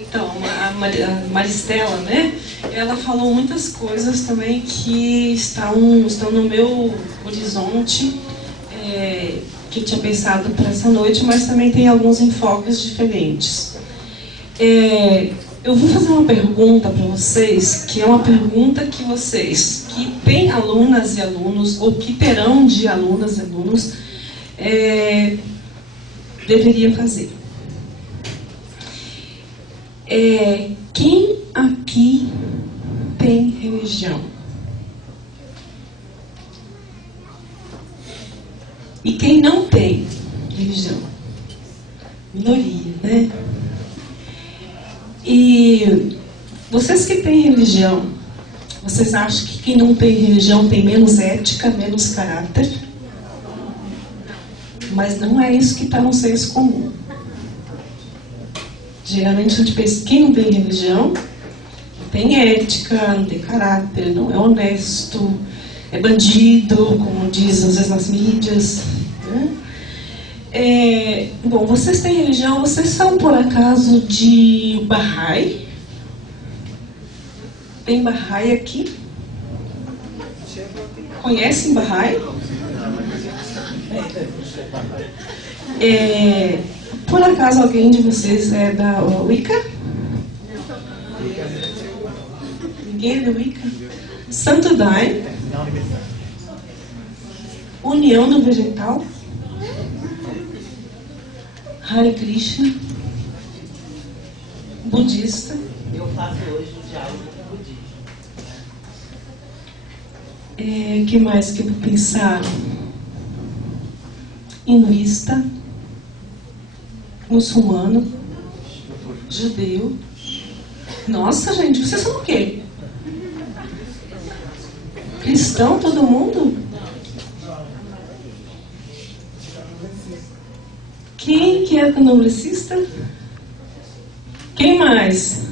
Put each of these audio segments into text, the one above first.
Então, a Maristela, né? Ela falou muitas coisas também que estão no meu horizonte, que eu tinha pensado para essa noite, mas também tem alguns enfoques diferentes. Eu vou fazer uma pergunta para vocês, que é uma pergunta que vocês, que têm alunas e alunos, ou que terão de alunas e alunos, deveriam fazer. Quem aqui tem religião? E quem não tem religião? Minoria, né? E vocês que têm religião, vocês acham que quem não tem religião tem menos ética, menos caráter? Mas não é isso que está no senso comum. Geralmente a gente pensa que quem não tem religião não tem ética, não tem caráter, não é honesto, é bandido, como diz às vezes nas mídias, né? Bom, vocês têm religião, vocês são por acaso de Bahá'í? Tem Bahá'í aqui? Conhecem Bahá'í? Por acaso alguém de vocês é da Wicca? Ninguém é da Wicca? Santo Daime? União do Vegetal? Hare Krishna? Budista? Eu faço hoje o diálogo com o budismo. Que mais que eu vou pensar? Hinduísta? Muçulmano? Judeu? Nossa, gente, vocês são o quê? Cristão, todo mundo? Quem que é candomblessista? Quem mais?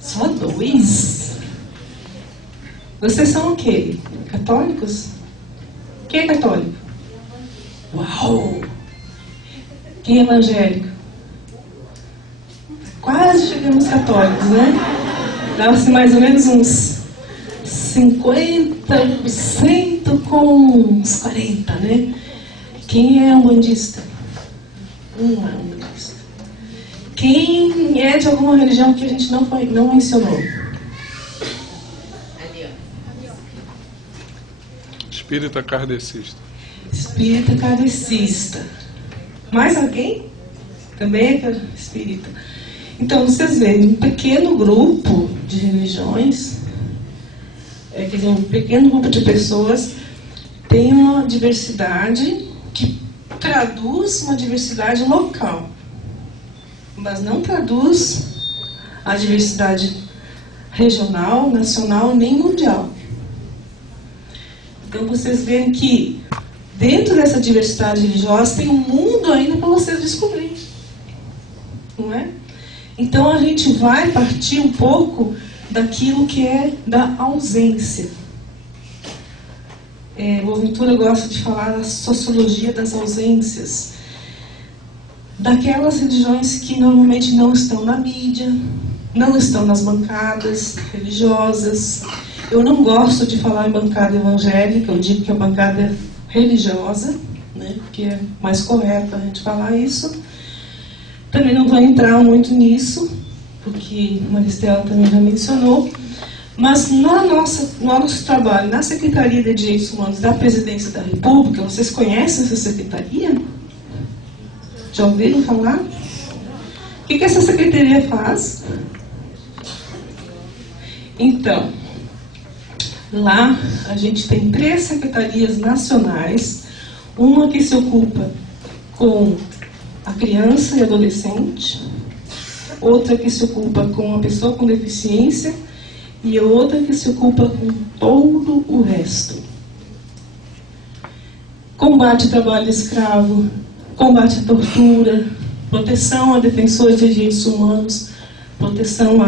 Só dois? Vocês são o quê? Católicos? Quem é católico? Uau! Quem é evangélico? Quase chegamos católicos, né? Dava-se mais ou menos uns 50% com uns 40%, né? Quem é umbandista? Não é umbandista. Quem é de alguma religião que a gente não mencionou? Espírita kardecista. Espírita kardecista. Mais alguém? Também é espírita. Então, vocês veem, um pequeno grupo de religiões, quer dizer, um pequeno grupo de pessoas tem uma diversidade que traduz uma diversidade local, mas não traduz a diversidade regional, nacional, nem mundial. Então, vocês veem que dentro dessa diversidade religiosa tem um mundo ainda para vocês descobrirem, não é? Então a gente vai partir um pouco daquilo que é da ausência. Boaventura gosta de falar da sociologia das ausências, daquelas religiões que normalmente não estão na mídia, não estão nas bancadas religiosas. Eu não gosto de falar em bancada evangélica, eu digo que é bancada religiosa, né, porque é mais correto a gente falar isso. Também não vou entrar muito nisso, porque a Maristela também já mencionou, mas no nosso trabalho, na Secretaria de Direitos Humanos da Presidência da República, vocês conhecem essa secretaria? Já ouviram falar? O que essa secretaria faz? Então, lá a gente tem 3 secretarias nacionais, uma que se ocupa com a criança e adolescente, outra que se ocupa com a pessoa com deficiência e outra que se ocupa com todo o resto. Combate ao trabalho escravo, combate à tortura, proteção a defensores de direitos humanos, proteção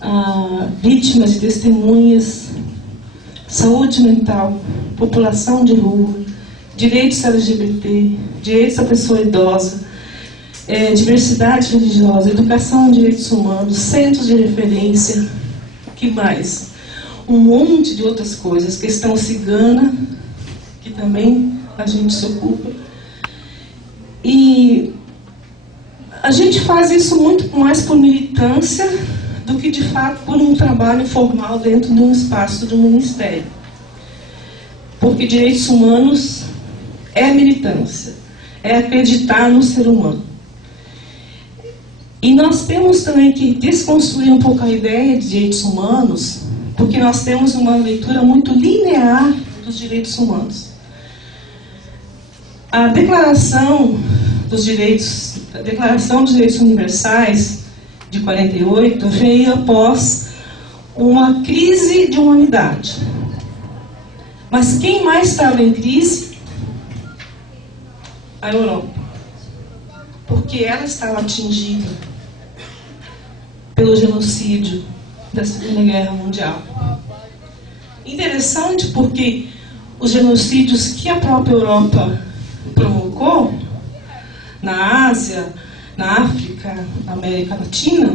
a vítimas e testemunhas, saúde mental, população de rua, direitos LGBT, direitos da pessoa idosa, diversidade religiosa, educação em direitos humanos, centros de referência, que mais? Um monte de outras coisas, questão cigana, que também a gente se ocupa. E a gente faz isso muito mais por militância do que, de fato, por um trabalho formal dentro de um espaço de um ministério. Porque direitos humanos é militância, é acreditar no ser humano. E nós temos também que desconstruir um pouco a ideia de direitos humanos, porque nós temos uma leitura muito linear dos direitos humanos. A Declaração dos Direitos Universais de 48 veio após uma crise de humanidade. Mas quem mais estava em crise? A Europa. Porque ela estava atingida pelo genocídio da Segunda Guerra Mundial. Interessante porque os genocídios que a própria Europa provocou na Ásia, na África, na América Latina,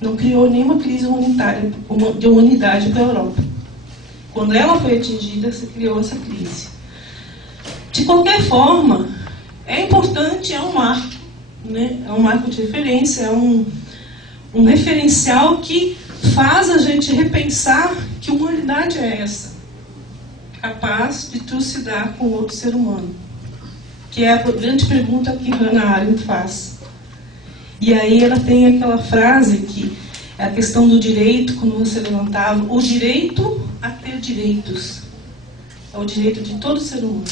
não criou nenhuma crise humanitária de humanidade para a Europa. Quando ela foi atingida, se criou essa crise. De qualquer forma, é importante, é um marco, né? É um marco de referência, é um referencial que faz a gente repensar que humanidade é essa, capaz de trucidar com outro ser humano, que é a grande pergunta que Hannah Arendt faz. E aí ela tem aquela frase que é a questão do direito, quando você levantava, o direito a ter direitos, é o direito de todo ser humano.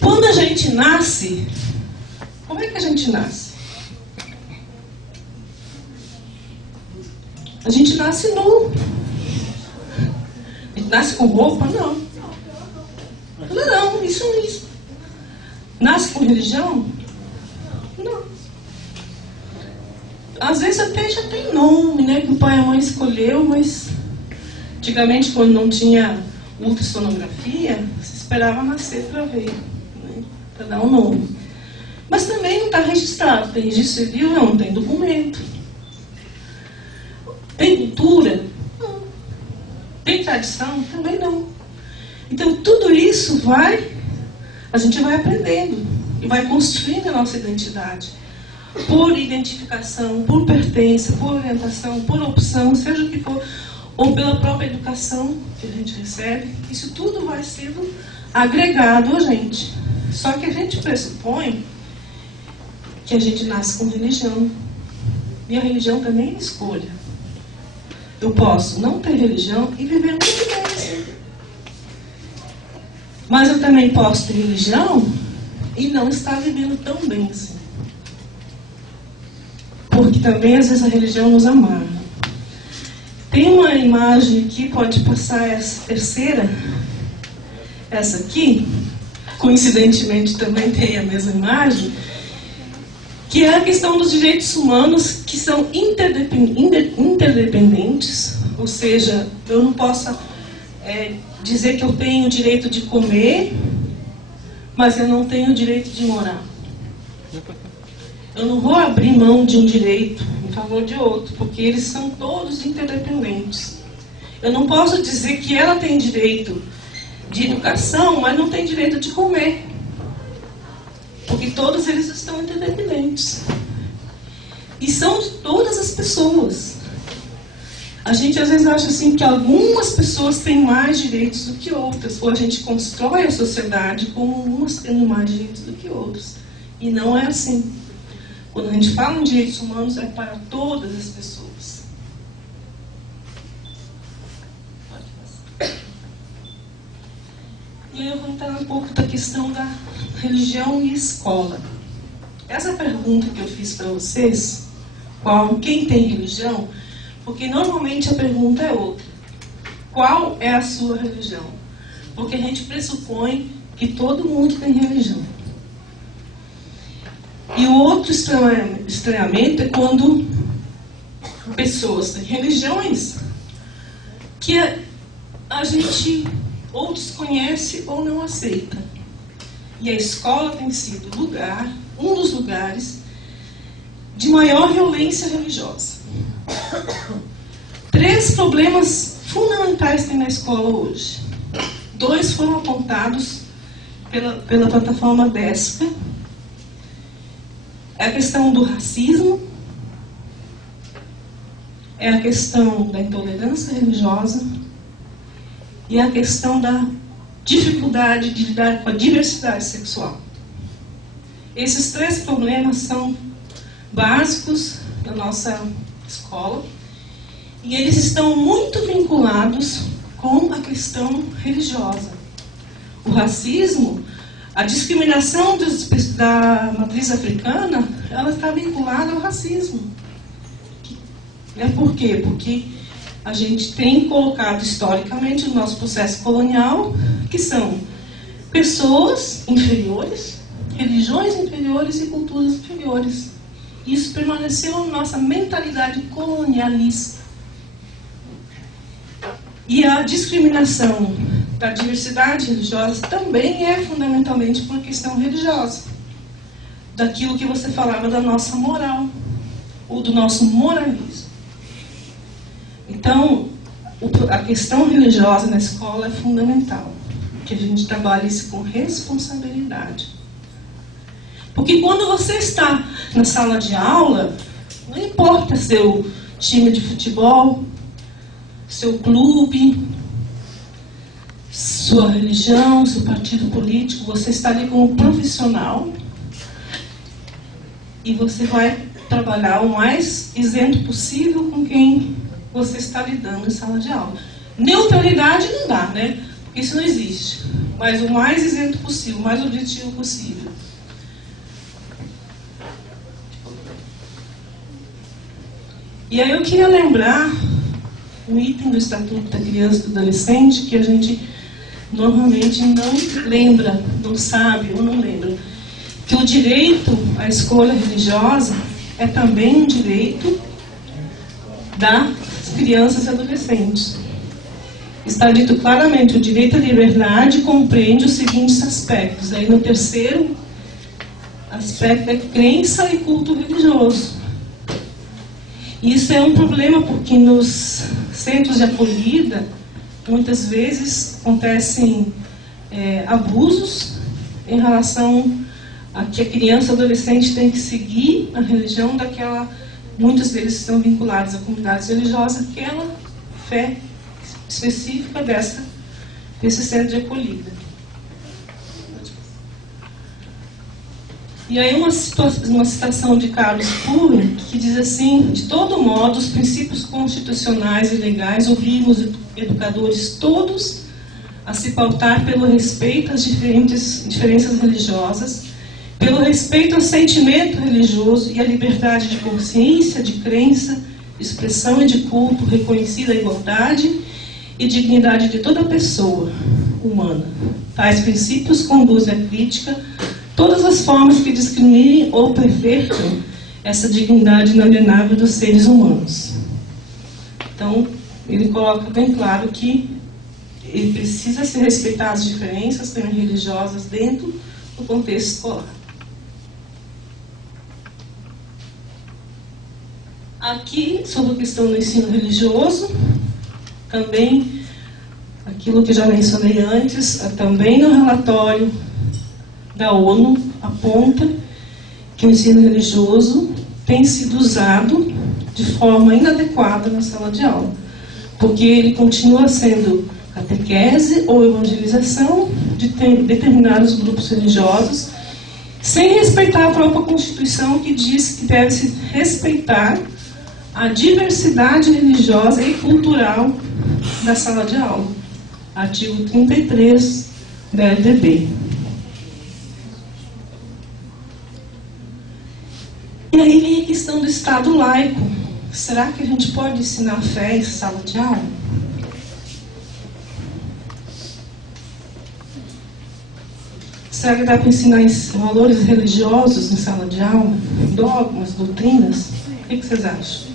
Quando a gente nasce, como é que a gente nasce? A gente nasce nu. A gente nasce com roupa? Não. Não, isso não é isso. Nasce com religião? Não. Às vezes até já tem nome, né? Que o pai e a mãe escolheu, mas antigamente, quando não tinha ultrassonografia, se esperava nascer para ver, né? Para dar um nome. Mas também não está registrado. Tem registro civil? Não tem documento. Tem cultura? Não. Tem tradição? Também não. Então, tudo isso a gente vai aprendendo e vai construindo a nossa identidade. Por identificação, por pertença, por orientação, por opção, seja o que for, ou pela própria educação que a gente recebe, isso tudo vai sendo agregado a gente. Só que a gente pressupõe que a gente nasce com religião. E a religião também é escolha. Eu posso não ter religião e viver muito bem assim. Mas eu também posso ter religião e não estar vivendo tão bem assim. Porque também, às vezes, a religião nos amarra. Tem uma imagem aqui, pode passar essa terceira. Essa aqui, coincidentemente, também tem a mesma imagem, que é a questão dos direitos humanos que são interdependentes, ou seja, eu não posso dizer que eu tenho o direito de comer, mas eu não tenho o direito de morar. Eu não vou abrir mão de um direito em favor de outro, porque eles são todos interdependentes. Eu não posso dizer que ela tem direito de educação, mas não tem direito de comer. Porque todos eles estão interdependentes. E são de todas as pessoas. A gente às vezes acha assim que algumas pessoas têm mais direitos do que outras. Ou a gente constrói a sociedade como umas tendo mais direitos do que outras. E não é assim. Quando a gente fala em direitos humanos, é para todas as pessoas. Pode passar. E aí eu vou entrar um pouco da questão da religião e escola. Essa pergunta que eu fiz para vocês, quem tem religião, porque normalmente a pergunta é outra. Qual é a sua religião? Porque a gente pressupõe que todo mundo tem religião. E o outro estranhamento é quando pessoas têm religiões que a gente ou desconhece ou não aceita. E a escola tem sido um dos lugares de maior violência religiosa. 3 problemas fundamentais tem na escola hoje. 2 foram apontados pela plataforma DESPA. É a questão do racismo, é a questão da intolerância religiosa e a questão da dificuldade de lidar com a diversidade sexual. Esses 3 problemas são básicos da nossa escola e eles estão muito vinculados com a questão religiosa. O racismo, a discriminação da matriz africana, ela está vinculada ao racismo. Por quê? Porque a gente tem colocado historicamente no nosso processo colonial que são pessoas inferiores, religiões inferiores e culturas inferiores. Isso permaneceu na nossa mentalidade colonialista. E a discriminação da diversidade religiosa também é fundamentalmente por questão religiosa. Daquilo que você falava da nossa moral, ou do nosso moralismo. Então, a questão religiosa na escola é fundamental. Que a gente trabalhe isso com responsabilidade. Porque quando você está na sala de aula, não importa seu time de futebol, seu clube, sua religião, seu partido político, você está ali como profissional e você vai trabalhar o mais isento possível com quem você está lidando em sala de aula. Neutralidade não dá, né? Porque isso não existe. Mas o mais isento possível, o mais objetivo possível. E aí eu queria lembrar um item do Estatuto da Criança e do Adolescente que a gente normalmente não lembra, não sabe ou não lembra. Que o direito à escolha religiosa é também um direito das crianças e adolescentes. Está dito claramente, o direito à liberdade compreende os seguintes aspectos. Aí no terceiro aspecto é crença e culto religioso. Isso é um problema porque nos centros de acolhida, muitas vezes acontecem abusos em relação a que a criança ou adolescente tem que seguir a religião daquela. Muitos deles estão vinculados a comunidades religiosas, aquela fé específica desse centro de acolhida. E aí uma citação de Carlos Fuller, que diz assim: de todo modo, os princípios constitucionais e legais obrigam os educadores todos a se pautar pelo respeito às diferenças religiosas, pelo respeito ao sentimento religioso e à liberdade de consciência, de crença, de expressão e de culto, reconhecida a igualdade e dignidade de toda pessoa humana. Tais princípios conduzem à crítica todas as formas que discriminem ou pervertam essa dignidade inalienável dos seres humanos. Então, ele coloca bem claro que ele precisa se respeitar as diferenças também religiosas dentro do contexto escolar. Aqui, sobre a questão do ensino religioso, também, aquilo que já mencionei antes, também no relatório da ONU, aponta que o ensino religioso tem sido usado de forma inadequada na sala de aula, porque ele continua sendo catequese ou evangelização de determinados grupos religiosos, sem respeitar a própria Constituição, que diz que deve se respeitar a diversidade religiosa e cultural da sala de aula. Artigo 33 da LDB. E aí vem a questão do Estado laico. Será que a gente pode ensinar fé em sala de aula? Será que dá para ensinar valores religiosos em sala de aula? Dogmas, doutrinas? O que vocês acham?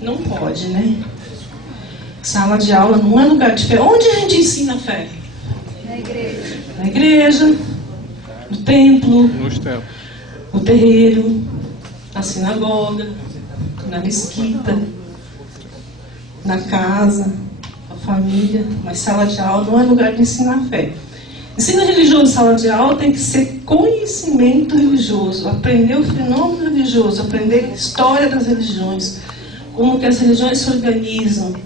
Não pode, né? Sala de aula não é lugar de fé. Onde a gente ensina a fé? Na igreja. Na igreja, no templo, Nos tempos. no terreiro, na sinagoga, na mesquita, na casa, na família. Mas sala de aula não é lugar de ensinar a fé. Ensino religioso em sala de aula tem que ser conhecimento religioso, aprender o fenômeno religioso, aprender a história das religiões, como que as religiões se organizam,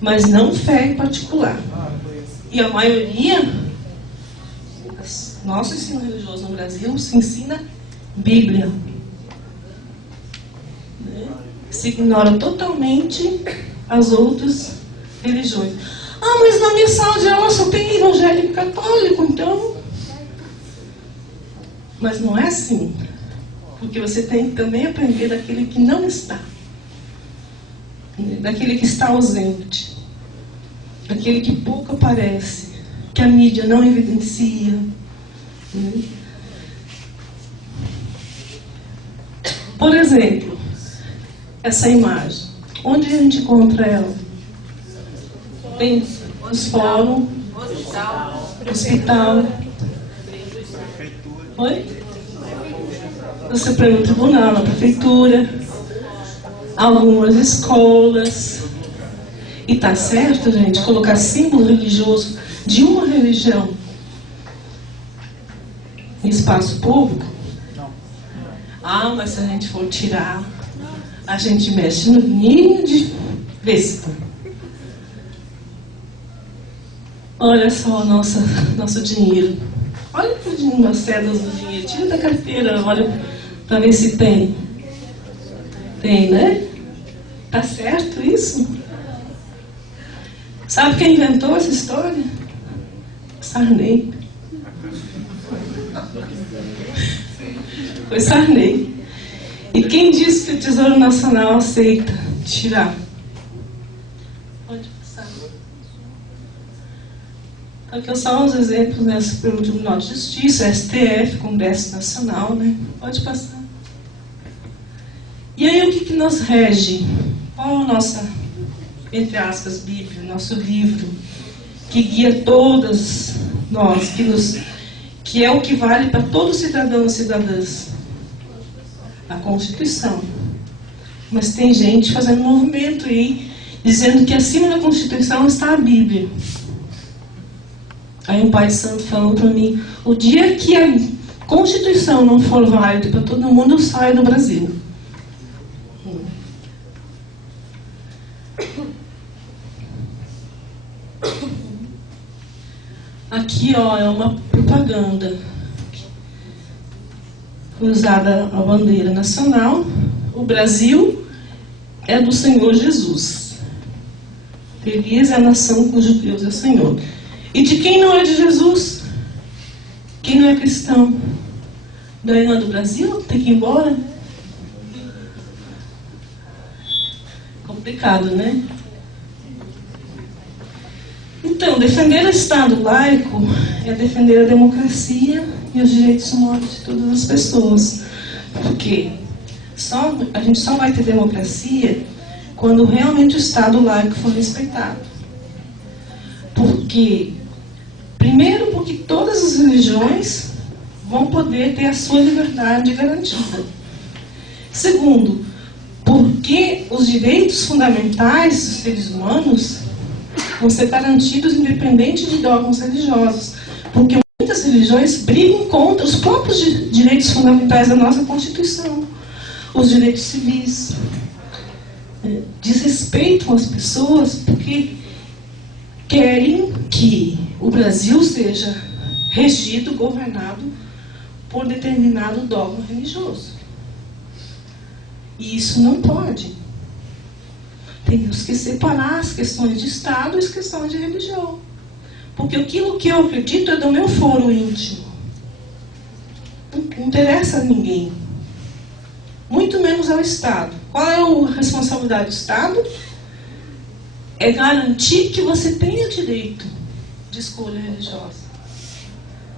mas não fé em particular. E a maioria, nosso ensino religioso no Brasil se ensina Bíblia. Se ignora totalmente as outras religiões. Ah, mas na minha sala de aula só tem evangélico católico, então... Mas não é assim. Porque você tem que também aprender daquele que não está. Daquele que está ausente. Daquele que pouco aparece. Que a mídia não evidencia. Por exemplo, essa imagem. Onde a gente encontra ela? Tem os fóruns, hospital. Oi? No Supremo Tribunal, na prefeitura, algumas escolas. E está certo, gente, colocar símbolo religioso de uma religião em espaço público? Ah, mas se a gente for tirar, a gente mexe no ninho de vespa. Olha só nosso dinheiro. Olha as cédulas do dinheiro. Tira da carteira, olha para ver se tem. Tem, né? Tá certo isso? Sabe quem inventou essa história? Sarney. Foi Sarney. E quem disse que o Tesouro Nacional aceita tirar? Pode passar. Aqui são os exemplos, né? Supremo Tribunal de Justiça, STF, Congresso Nacional, né? Pode passar. E aí o que nos rege? Qual a nossa, entre aspas, Bíblia, nosso livro, que guia todas nós, que é o que vale para todos os cidadãos e cidadãs? A Constituição. Mas tem gente fazendo movimento aí, dizendo que acima da Constituição está a Bíblia. Aí um pai santo falou para mim: o dia que a Constituição não for válida para todo mundo, eu saio do Brasil. Aqui, ó, é uma propaganda usada a bandeira nacional. O Brasil é do Senhor Jesus. Feliz é a nação cujo Deus é o Senhor. E de quem não é de Jesus? Quem não é cristão? Daí não é do Brasil? Tem que ir embora? Complicado, né? Então, defender o Estado laico é defender a democracia e os direitos humanos de todas as pessoas. Porque a gente só vai ter democracia quando realmente o Estado laico for respeitado. Primeiro, porque todas as religiões vão poder ter a sua liberdade garantida. Segundo, porque os direitos fundamentais dos seres humanos vão ser garantidos independente de dogmas religiosos. Porque muitas religiões brigam contra os próprios direitos fundamentais da nossa Constituição. Os direitos civis. Desrespeitam as pessoas porque querem que o Brasil seja regido, governado por determinado dogma religioso. E isso não pode. Temos que separar as questões de Estado e as questões de religião. Porque aquilo que eu acredito é do meu foro íntimo. Não interessa a ninguém. Muito menos ao Estado. Qual é a responsabilidade do Estado? É garantir que você tenha direito de escolha religiosa.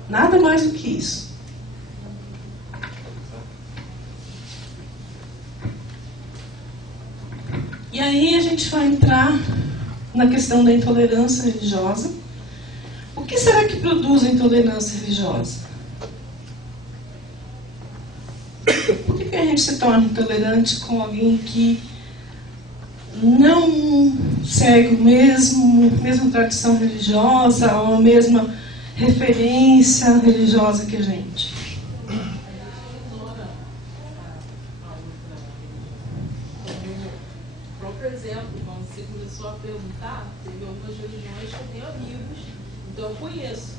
Nada mais do que isso. E aí a gente vai entrar na questão da intolerância religiosa. O que será que produz a intolerância religiosa? Por que a gente se torna intolerante com alguém que não segue a mesma tradição religiosa ou a mesma referência religiosa que a gente? O próprio exemplo, quando você começou a perguntar, teve algumas religiões que eu tenho amigos, então eu conheço.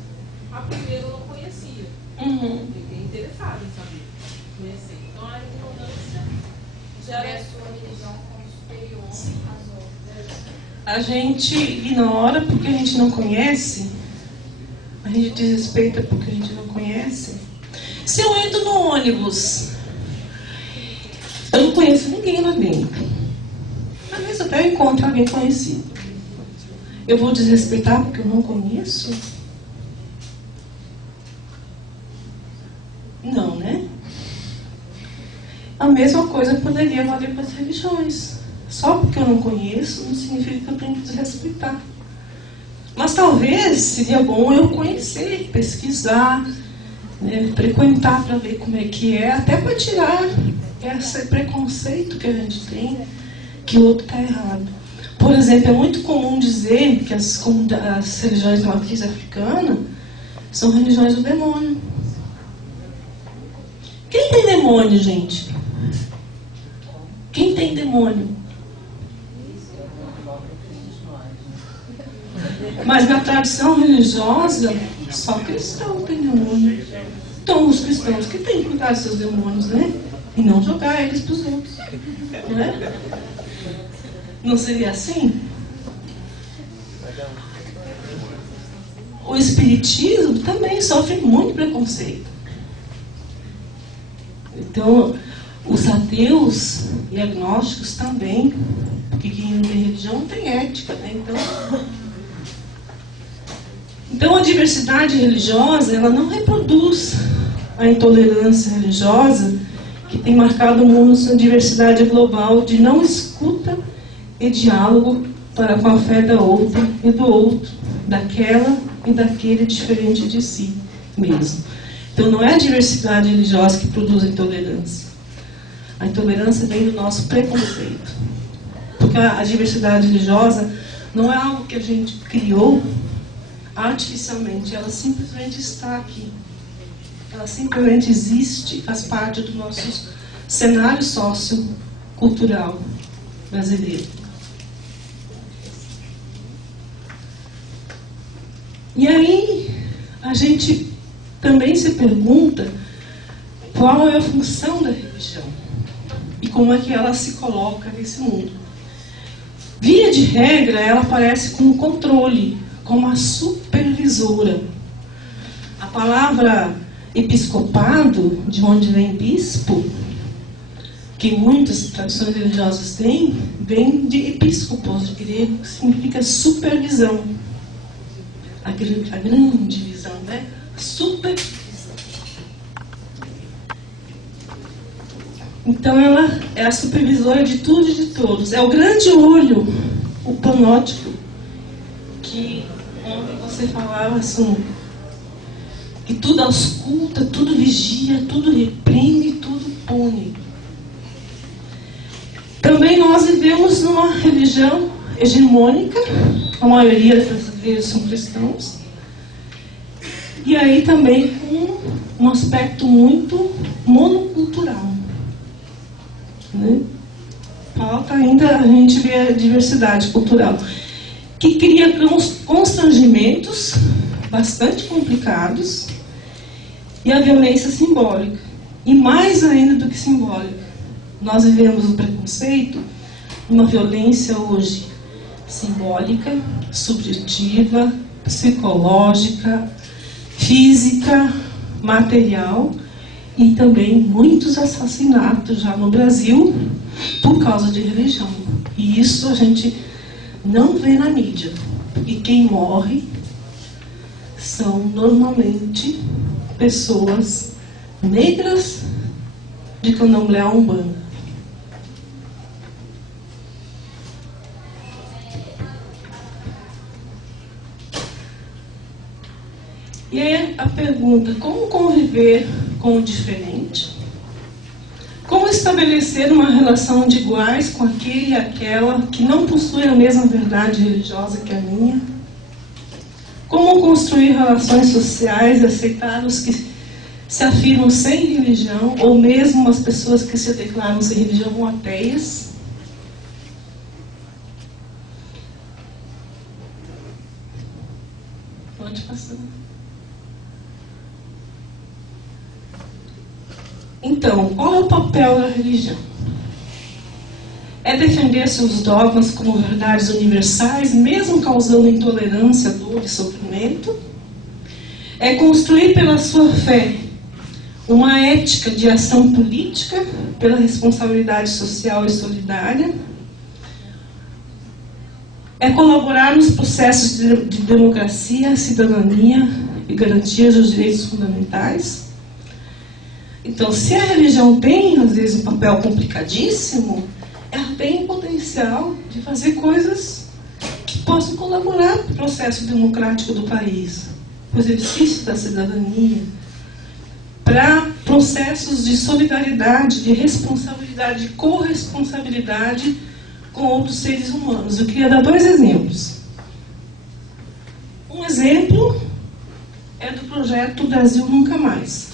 A primeira eu não conhecia. Fiquei interessada em saber. Conhecer. Então a ignorância já é a sua religião como superior às outras. A gente ignora porque a gente não conhece, a gente desrespeita porque a gente não conhece. Se eu entro no ônibus, eu não conheço ninguém lá dentro. Às vezes até eu encontro alguém conhecido. Eu vou desrespeitar porque eu não conheço? Não, né? A mesma coisa poderia valer para as religiões. Só porque eu não conheço, não significa que eu tenho que desrespeitar. Mas talvez seria bom eu conhecer, pesquisar, né, frequentar para ver como é que é, até para tirar esse preconceito que a gente tem, que o outro está errado. Por exemplo, é muito comum dizer que as religiões de matriz africana são religiões do demônio. Quem tem demônio, gente? Quem tem demônio? Mas na tradição religiosa, só cristão tem demônio. Então, os cristãos que têm que cuidar dos seus demônios, né? E não jogar eles para os outros. Né? Não seria assim? O espiritismo também sofre muito preconceito. Então, os ateus e agnósticos também, porque quem não tem religião não tem ética, né? Então a diversidade religiosa, ela não reproduz a intolerância religiosa que tem marcado o mundo sua diversidade global de não escuta e diálogo para com a fé da outra e do outro, daquela e daquele diferente de si mesmo. Então não é a diversidade religiosa que produz a intolerância. A intolerância vem do nosso preconceito. Porque a diversidade religiosa não é algo que a gente criou artificialmente, ela simplesmente está aqui. Ela simplesmente existe, faz parte do nosso cenário sociocultural brasileiro. E aí, a gente também se pergunta qual é a função da religião e como é que ela se coloca nesse mundo. Via de regra, ela aparece como controle, como a supervisora. A palavra episcopado, de onde vem bispo, que muitas tradições religiosas têm, vem de episcopos, de grego, que significa supervisão. A grande visão, né? Supervisão. Então ela é a supervisora de tudo e de todos. É o grande olho, o panóptico, que ontem você falava assim, que tudo ausculta, tudo vigia, tudo repreende, tudo pune. Também nós vivemos numa religião hegemônica, a maioria das brasileiros são cristãos, e aí também com um aspecto muito monocultural. Né? Falta ainda a gente ver a diversidade cultural, que cria constrangimentos bastante complicados e a violência simbólica. E mais ainda do que simbólica, nós vivemos o preconceito, uma violência hoje simbólica, subjetiva, psicológica, física, material, e também muitos assassinatos já no Brasil por causa de religião. E isso a gente não vê na mídia. E quem morre são normalmente pessoas negras de candomblé a umbanda. E aí a pergunta: como conviver com o diferente? Como estabelecer uma relação de iguais com aquele e aquela que não possui a mesma verdade religiosa que a minha? Como construir relações sociais e aceitar os que se afirmam sem religião, ou mesmo as pessoas que se declaram sem religião ou ateias? Pode passar. Então, qual é o papel da religião? É defender seus dogmas como verdades universais, mesmo causando intolerância, dor e sofrimento? É construir pela sua fé uma ética de ação política, pela responsabilidade social e solidária? É colaborar nos processos de democracia, cidadania e garantia dos direitos fundamentais? Então, se a religião tem, às vezes, um papel complicadíssimo, ela tem o potencial de fazer coisas que possam colaborar para o processo democrático do país, para o exercício da cidadania, para processos de solidariedade, de responsabilidade, de corresponsabilidade com outros seres humanos. Eu queria dar 2 exemplos. Um exemplo é do projeto Brasil Nunca Mais.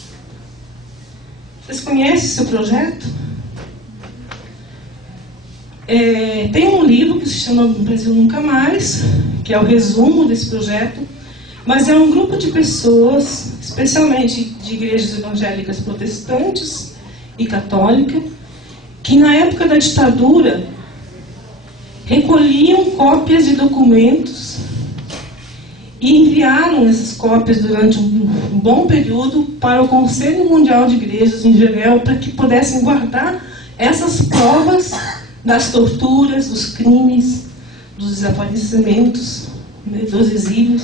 Vocês conhecem esse projeto? Tem um livro que se chama Brasil Nunca Mais, que é o resumo desse projeto, mas é um grupo de pessoas, especialmente de igrejas evangélicas protestantes e católicas, que na época da ditadura recolhiam cópias de documentos e enviaram essas cópias durante um bom período para o Conselho Mundial de Igrejas em Genebra, para que pudessem guardar essas provas das torturas, dos crimes, dos desaparecimentos, dos exílios.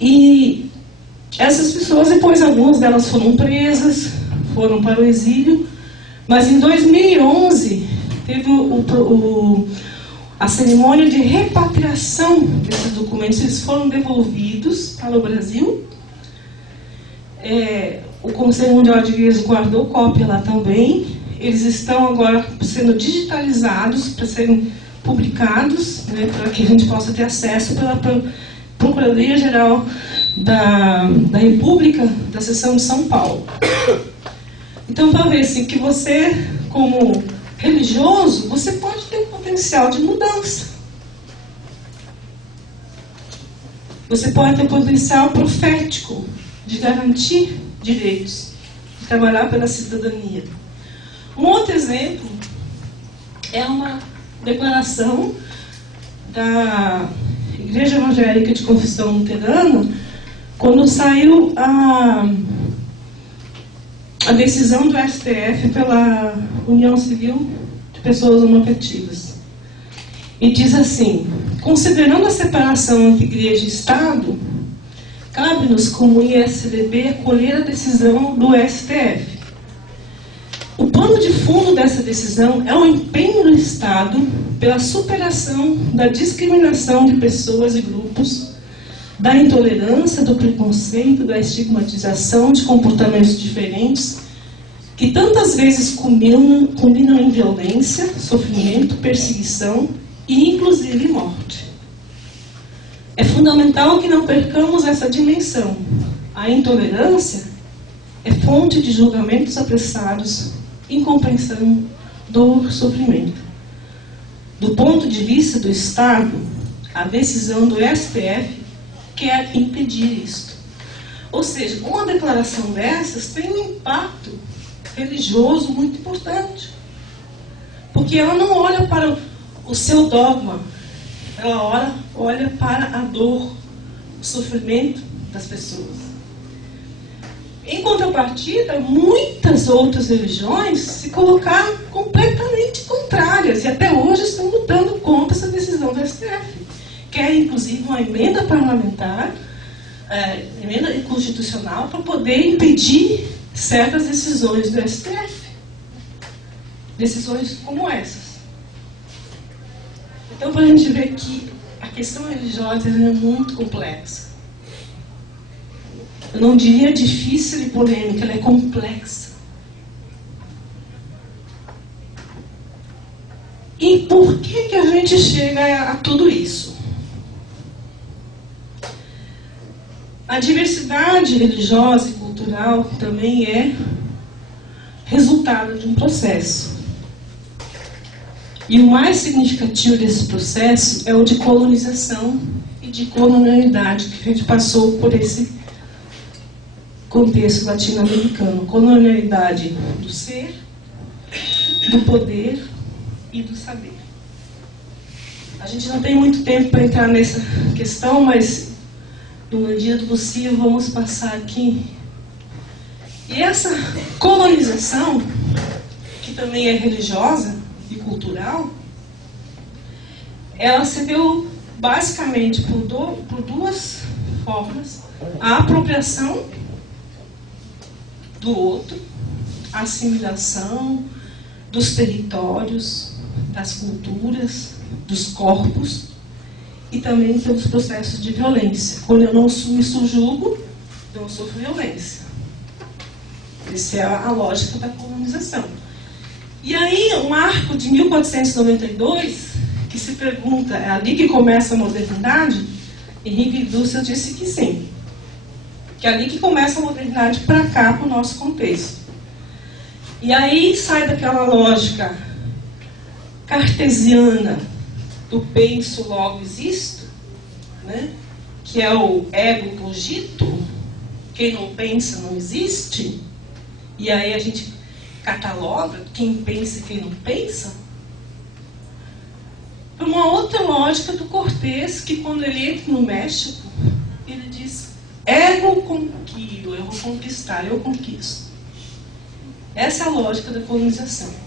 E essas pessoas, depois algumas delas foram presas, foram para o exílio, mas em 2011 teve a cerimônia de repatriação desses documentos. Eles foram devolvidos para o Brasil. O Conselho Mundial de Igrejas guardou cópia lá também. Eles estão agora sendo digitalizados para serem publicados, né, para que a gente possa ter acesso pela Procuradoria-Geral da República, da Seção de São Paulo. Então, para ver assim, que você, como religioso, você pode ter um potencial de mudança. Você pode ter um potencial profético de garantir direitos, de trabalhar pela cidadania. Um outro exemplo é uma declaração da Igreja Evangélica de Confissão Luterana, quando saiu a decisão do STF pela União Civil de Pessoas Homoafetivas. E diz assim: considerando a separação entre Igreja e Estado, cabe-nos, como ISDB, acolher a decisão do STF. O pano de fundo dessa decisão é o empenho do Estado pela superação da discriminação de pessoas e grupos, da intolerância, do preconceito, da estigmatização de comportamentos diferentes, que tantas vezes culminam em violência, sofrimento, perseguição e, inclusive, morte. É fundamental que não percamos essa dimensão. A intolerância é fonte de julgamentos apressados, incompreensão, dor, sofrimento. Do ponto de vista do Estado, a decisão do STF quer impedir isto. Ou seja, uma declaração dessas tem um impacto religioso muito importante. Porque ela não olha para o seu dogma, ela olha para a dor, o sofrimento das pessoas. Em contrapartida, muitas outras religiões se colocaram completamente contrárias e até hoje estão lutando contra essa decisão do STF. Querem, inclusive, uma emenda parlamentar, emenda constitucional, para poder impedir certas decisões do STF. Decisões como essas. Então, para a gente ver que a questão religiosa é muito complexa. eu não diria difícil e polêmica, ela é complexa. E por que a gente chega a tudo isso? A diversidade religiosa e cultural também é resultado de um processo. E o mais significativo desse processo é o de colonização e de colonialidade, que a gente passou por esse contexto latino-americano. Colonialidade do ser, do poder e do saber. A gente não tem muito tempo para entrar nessa questão, mas no medida do possível vamos passar aqui. E essa colonização, que também é religiosa e cultural, ela se deu basicamente por duas formas: a apropriação do outro, a assimilação dos territórios, das culturas, dos corpos, e também pelos processos de violência. Quando eu não me subjugo, eu sofro violência. Essa é a lógica da colonização. E aí, um marco de 1492, que se pergunta, é ali que começa a modernidade? Henrique Dussel disse que sim. Que é ali que começa a modernidade para cá, para o nosso contexto. E aí sai daquela lógica cartesiana do penso, logo existo, né? Que é o ego cogito, quem não pensa não existe, e aí a gente cataloga quem pensa e quem não pensa, para uma outra lógica do Cortés, que quando ele entra no México, ele diz: ego conquiro, eu vou conquistar, eu conquisto. Essa é a lógica da colonização.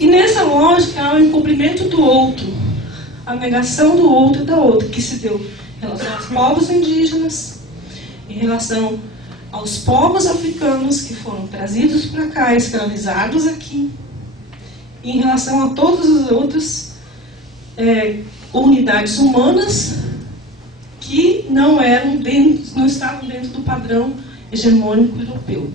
E nessa lógica há o encobrimento do outro, a negação do outro e da outra, que se deu em relação aos povos indígenas, em relação aos povos africanos que foram trazidos para cá, escravizados aqui, e em relação a todas as outras comunidades humanas que não estavam dentro do padrão hegemônico europeu.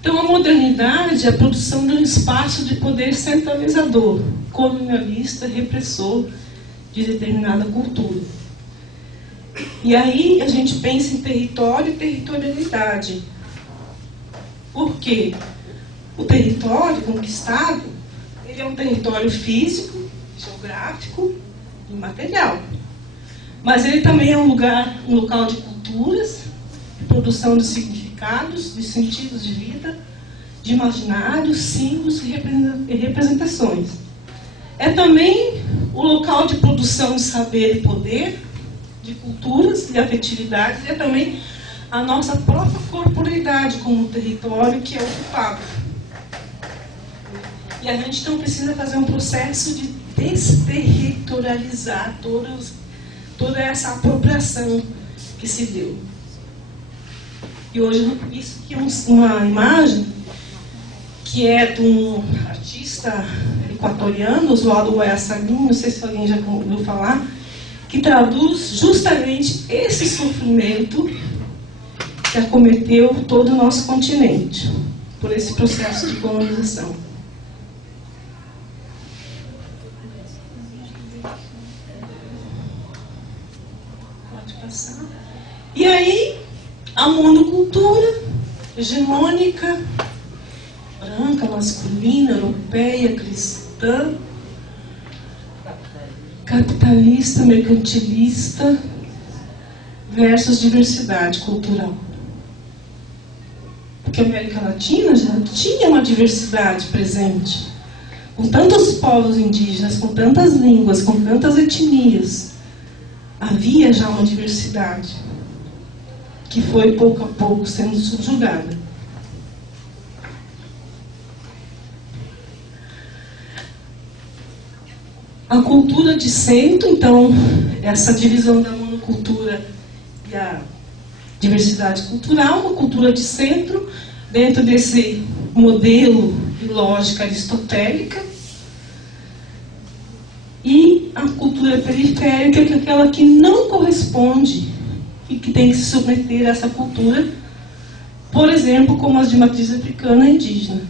Então, a modernidade é a produção de um espaço de poder centralizador, colonialista, repressor de determinada cultura. E aí a gente pensa em território e territorialidade. Por quê? O território conquistado, ele é um território físico, geográfico e material. Mas ele também é um local de culturas, de produção de significados, de sentidos de vida, de imaginários, símbolos e representações. É também o local de produção de saber e poder, de culturas e afetividades, e é também a nossa própria corporeidade como território que é ocupado. E a gente então precisa fazer um processo de desterritorializar toda essa apropriação que se deu. E hoje, isso aqui é uma imagem que é de um artista equatoriano, Oswaldo Guayasamín, não sei se alguém já ouviu falar, que traduz justamente esse sofrimento que acometeu todo o nosso continente, por esse processo de colonização. Pode passar. E aí, a monocultura hegemônica, branca, masculina, europeia, cristã, capitalista, mercantilista, versus diversidade cultural. Porque a América Latina já tinha uma diversidade presente, com tantos povos indígenas, com tantas línguas, com tantas etnias. Havia já uma diversidade que foi pouco a pouco sendo subjugada. A cultura de centro, então, essa divisão da monocultura e a diversidade cultural, uma cultura de centro, dentro desse modelo de lógica aristotélica, e a cultura cultura periférica, que é aquela que não corresponde e que tem que se submeter a essa cultura, por exemplo, como as de matriz africana e indígena.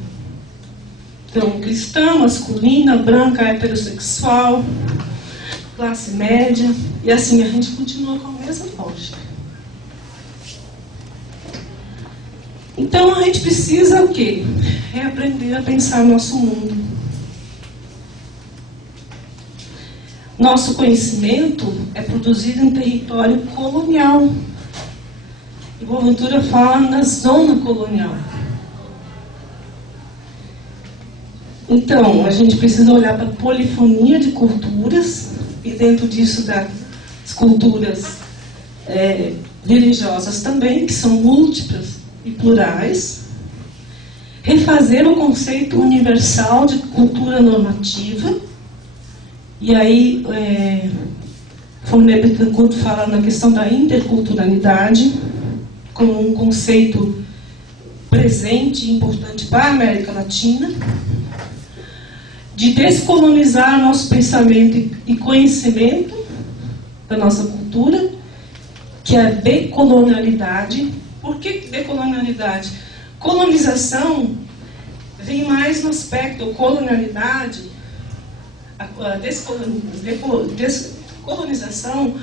Então, cristã, masculina, branca, heterossexual, classe média, e assim a gente continua com a mesma lógica. Então a gente precisa o quê? Reaprender a pensar nosso mundo. Nosso conhecimento é produzido em território colonial. E Boaventura fala na zona colonial. Então, a gente precisa olhar para a polifonia de culturas, e dentro disso das culturas religiosas também, que são múltiplas e plurais, refazer o conceito universal de cultura normativa, e aí Fournier Bettencourt fala na questão da interculturalidade, como um conceito presente e importante para a América Latina, de descolonizar nosso pensamento e conhecimento da nossa cultura, que é a decolonialidade. Por que decolonialidade? Colonização vem mais no aspecto colonialidade, a descolonização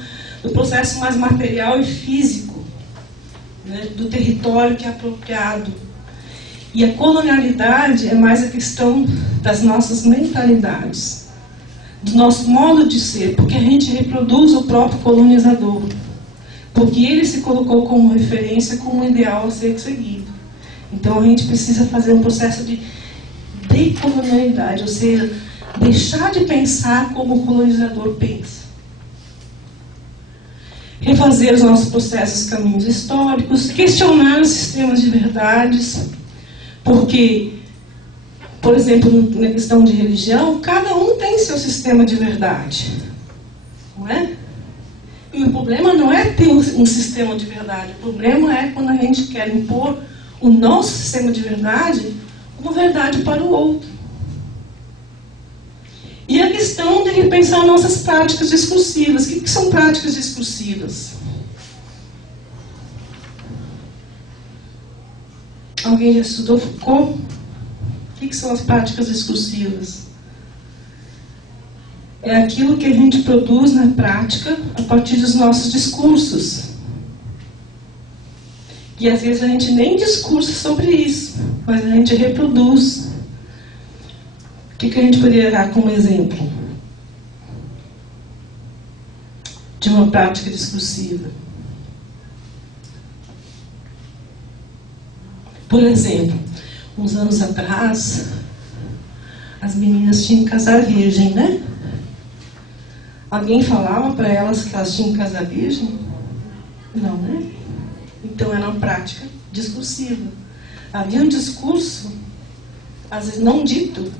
do processo mais material e físico, né, do território que é apropriado. E a colonialidade é mais a questão das nossas mentalidades, do nosso modo de ser, porque a gente reproduz o próprio colonizador, porque ele se colocou como referência, como um ideal a ser seguido. Então a gente precisa fazer um processo de decolonialidade, ou seja, deixar de pensar como o colonizador pensa. Refazer os nossos processos, caminhos históricos, questionar os sistemas de verdades, porque, por exemplo, na questão de religião, cada um tem seu sistema de verdade, não é? E o problema não é ter um sistema de verdade, o problema é quando a gente quer impor o nosso sistema de verdade como verdade para o outro. E a questão de repensar nossas práticas discursivas. O que são práticas discursivas? Alguém já estudou Foucault? O que são as práticas discursivas? É aquilo que a gente produz na prática a partir dos nossos discursos. E às vezes a gente nem discursa sobre isso, mas a gente reproduz. O que a gente poderia dar como exemplo de uma prática discursiva? Por exemplo, uns anos atrás, as meninas tinham que casar virgem, né? Alguém falava para elas que elas tinham que casar virgem? Não, né? Então era uma prática discursiva. Havia um discurso, às vezes não dito,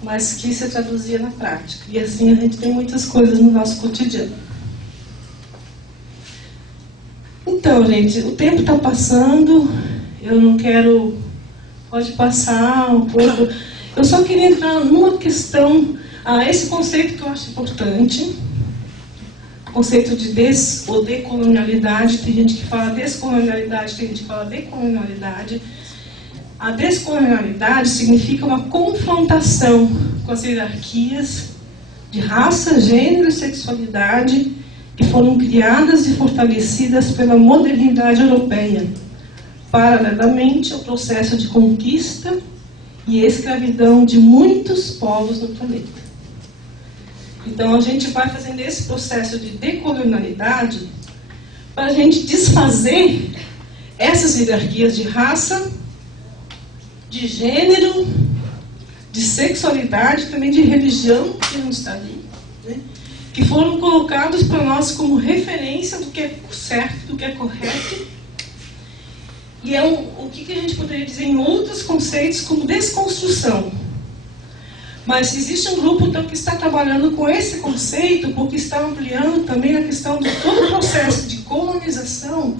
mas que se traduzia na prática. E assim a gente tem muitas coisas no nosso cotidiano. Então, gente, o tempo está passando, eu não quero... Pode passar um pouco. Eu só queria entrar numa questão, esse conceito que eu acho importante, o conceito de ou decolonialidade. Tem gente que fala descolonialidade, tem gente que fala decolonialidade. A descolonialidade significa uma confrontação com as hierarquias de raça, gênero e sexualidade que foram criadas e fortalecidas pela modernidade europeia, paralelamente ao processo de conquista e escravidão de muitos povos no planeta. Então a gente vai fazendo esse processo de decolonialidade para a gente desfazer essas hierarquias de raça, de gênero, de sexualidade, também de religião, que não está ali, né? Que foram colocados para nós como referência do que é certo, do que é correto. E é o que a gente poderia dizer em outros conceitos como desconstrução. Mas existe um grupo então, que está trabalhando com esse conceito, porque está ampliando também a questão de todo o processo de colonização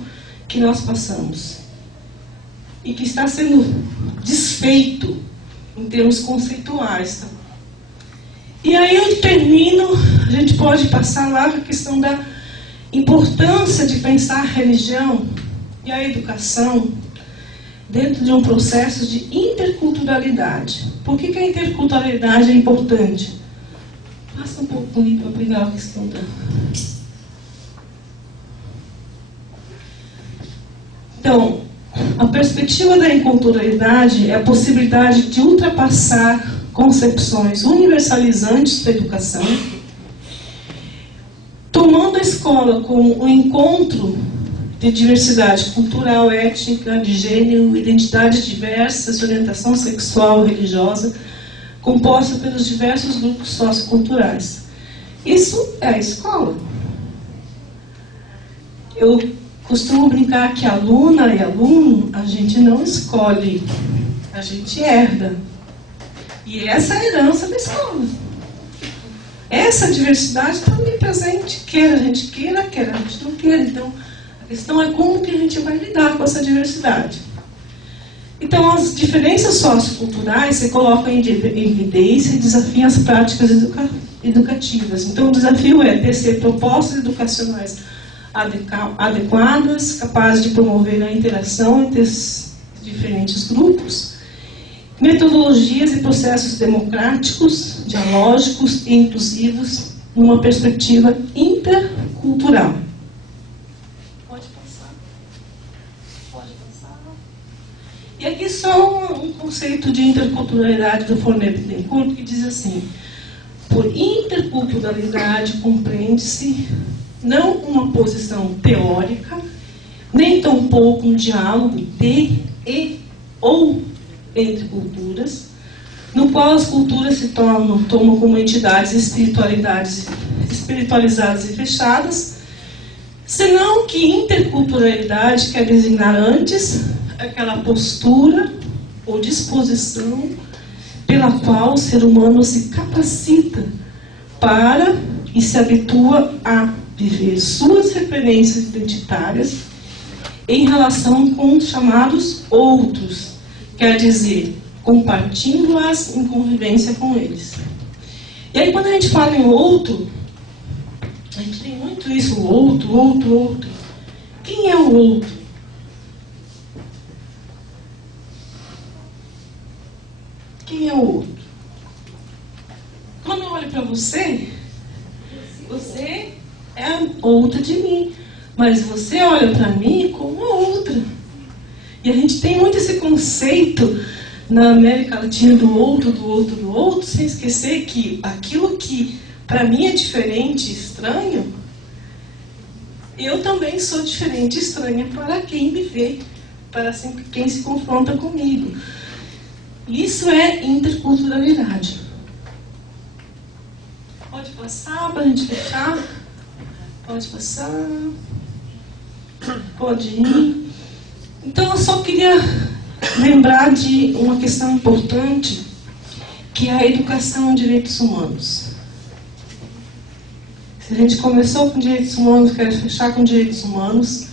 que nós passamos. E que está sendo desfeito em termos conceituais. E aí eu termino, a gente pode passar lá a questão da importância de pensar a religião e a educação dentro de um processo de interculturalidade. Por que a interculturalidade é importante? Passa um pouco aí para pegar a questão da... Então, a perspectiva da interculturalidade é a possibilidade de ultrapassar concepções universalizantes da educação, tomando a escola como um encontro de diversidade cultural, étnica, de gênero, identidades diversas, de orientação sexual, religiosa, composta pelos diversos grupos socioculturais. Isso é a escola. Eu costumo brincar que aluna e aluno, a gente não escolhe, a gente herda. E essa é a herança da escola. Essa diversidade está ali presente, quer a gente queira, quer a gente não queira. Então, a questão é como que a gente vai lidar com essa diversidade. Então, as diferenças socioculturais se colocam em evidência e desafiam as práticas educativas. Então, o desafio é tecer propostas educacionais adequadas, capazes de promover a interação entre os diferentes grupos, metodologias e processos democráticos, dialógicos e inclusivos, numa perspectiva intercultural. Pode passar. Pode passar. E aqui só um conceito de interculturalidade do Fournier Bittencourt, que diz assim: por interculturalidade compreende-se não uma posição teórica, nem tampouco um diálogo de e ou entre culturas, no qual as culturas se tomam como entidades espiritualizadas e fechadas, senão que interculturalidade quer designar antes aquela postura ou disposição pela qual o ser humano se capacita para e se habitua a viver suas referências identitárias em relação com os chamados outros, quer dizer, compartilhando-as em convivência com eles. E aí, quando a gente fala em outro, a gente tem muito isso, o outro, outro, outro. Quem é o outro? Quem é o outro? Quando eu olho para você, você é a outra de mim. Mas você olha para mim como a outra. E a gente tem muito esse conceito na América Latina do outro, do outro, do outro, sem esquecer que aquilo que para mim é diferente, estranho, eu também sou diferente e estranha para quem me vê, para quem se confronta comigo. Isso é interculturalidade. Pode passar para a gente fechar? Pode passar. Pode ir. Então, eu só queria lembrar de uma questão importante, que é a educação em direitos humanos. Se a gente começou com direitos humanos, quer fechar com direitos humanos,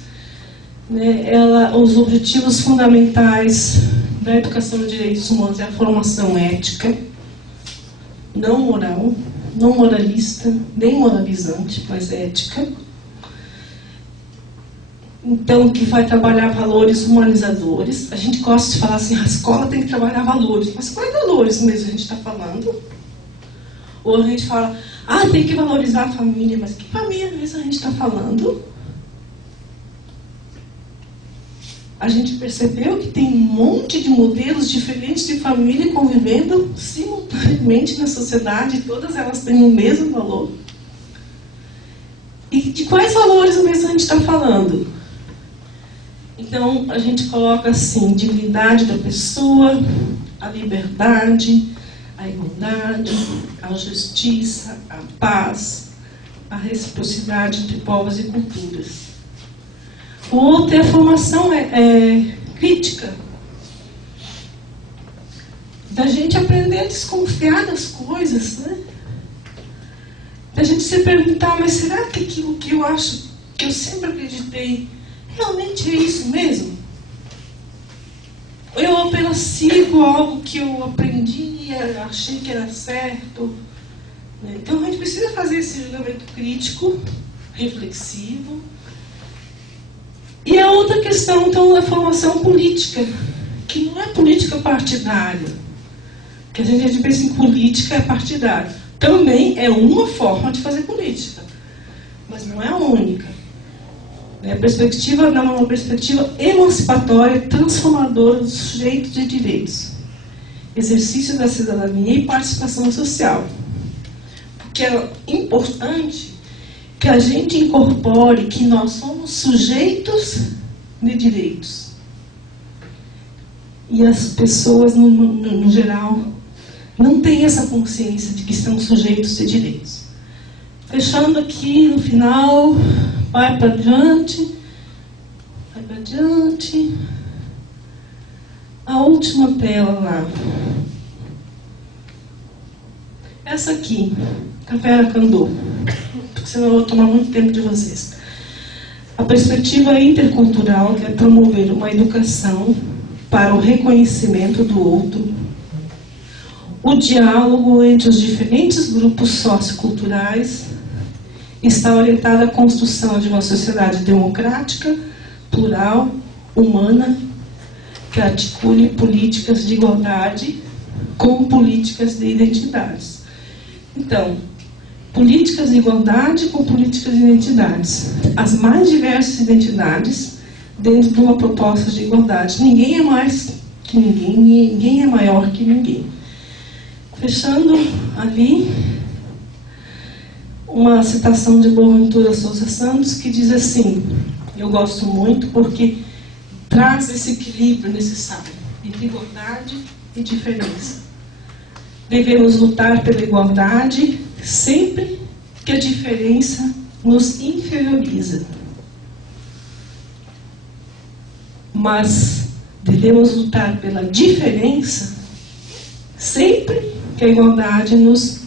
né, os objetivos fundamentais da educação em direitos humanos é a formação ética, não moral, não moralista, nem moralizante, mas ética. Então, que vai trabalhar valores humanizadores. A gente gosta de falar assim, a escola tem que trabalhar valores. Mas quais valores mesmo a gente está falando? Ou a gente fala, tem que valorizar a família. Mas que família mesmo a gente está falando? A gente percebeu que tem um monte de modelos diferentes de família convivendo simultaneamente na sociedade. Todas elas têm o mesmo valor. E de quais valores mesmo a gente está falando? Então, a gente coloca assim, dignidade da pessoa, a liberdade, a igualdade, a justiça, a paz, a reciprocidade entre povos e culturas. O outro é a formação crítica. Da gente aprender a desconfiar das coisas, né? Da gente se perguntar, mas será que aquilo que eu acho, que eu sempre acreditei, realmente é isso mesmo? Ou eu apenas sigo algo que eu aprendi, achei que era certo? Então a gente precisa fazer esse julgamento crítico, reflexivo. E a outra questão, então, da formação política, que não é política partidária. Que a gente pensa em política partidária. Também é uma forma de fazer política, mas não é a única. A perspectiva não é uma perspectiva emancipatória, transformadora dos sujeitos e direitos. Exercício da cidadania e participação social. Porque é importante que a gente incorpore que nós somos sujeitos de direitos. E as pessoas, no geral, não têm essa consciência de que são sujeitos de direitos. Fechando aqui no final, vai para adiante, vai para adiante. A última tela lá. Essa aqui, Café Aracandô, porque senão eu vou tomar muito tempo de vocês. A perspectiva intercultural, que é promover uma educação para o reconhecimento do outro, o diálogo entre os diferentes grupos socioculturais, está orientada à construção de uma sociedade democrática, plural, humana, que articule políticas de igualdade com políticas de identidades. Então, políticas de igualdade com políticas de identidades. As mais diversas identidades dentro de uma proposta de igualdade. Ninguém é mais que ninguém, ninguém é maior que ninguém. Fechando ali, uma citação de Boaventura Souza Santos, que diz assim, eu gosto muito porque traz esse equilíbrio necessário entre igualdade e diferença. Devemos lutar pela igualdade sempre que a diferença nos inferioriza. Mas devemos lutar pela diferença sempre que a igualdade nos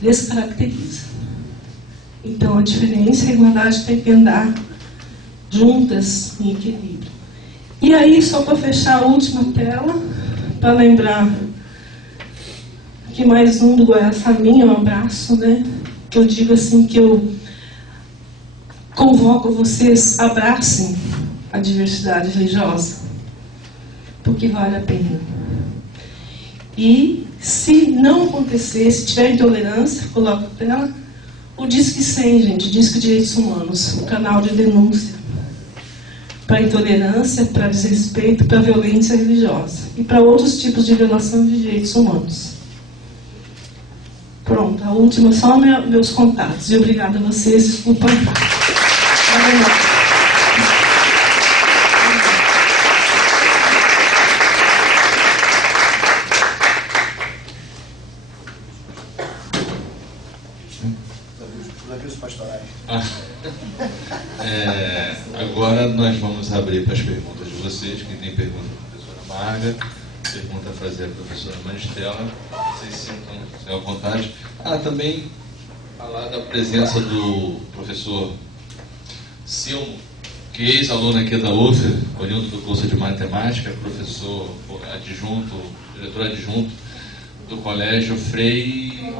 descaracteriza. Então, a diferença e a igualdade têm que andar juntas em equilíbrio. E aí, só para fechar a última tela, para lembrar que mais um do Guaiaçaminha, um abraço, né? Que eu digo assim, que eu convoco vocês, abracem a diversidade religiosa, porque vale a pena. E se não acontecer, se tiver intolerância, coloca a tela, o Disque 100, gente, Disque Direitos Humanos, o canal de denúncia para intolerância, para desrespeito, para violência religiosa e para outros tipos de violação de direitos humanos. Pronto, a última, só meus contatos. E obrigada a vocês, desculpa. Agora nós vamos abrir para as perguntas de vocês. Quem tem pergunta para a professora Marga, pergunta a fazer a professora Maristela, vocês sintam-se à vontade. Também falar da presença do professor Silmo, que é ex-aluno aqui da UFER, oriundo do curso de matemática, professor adjunto, diretor adjunto do colégio Frei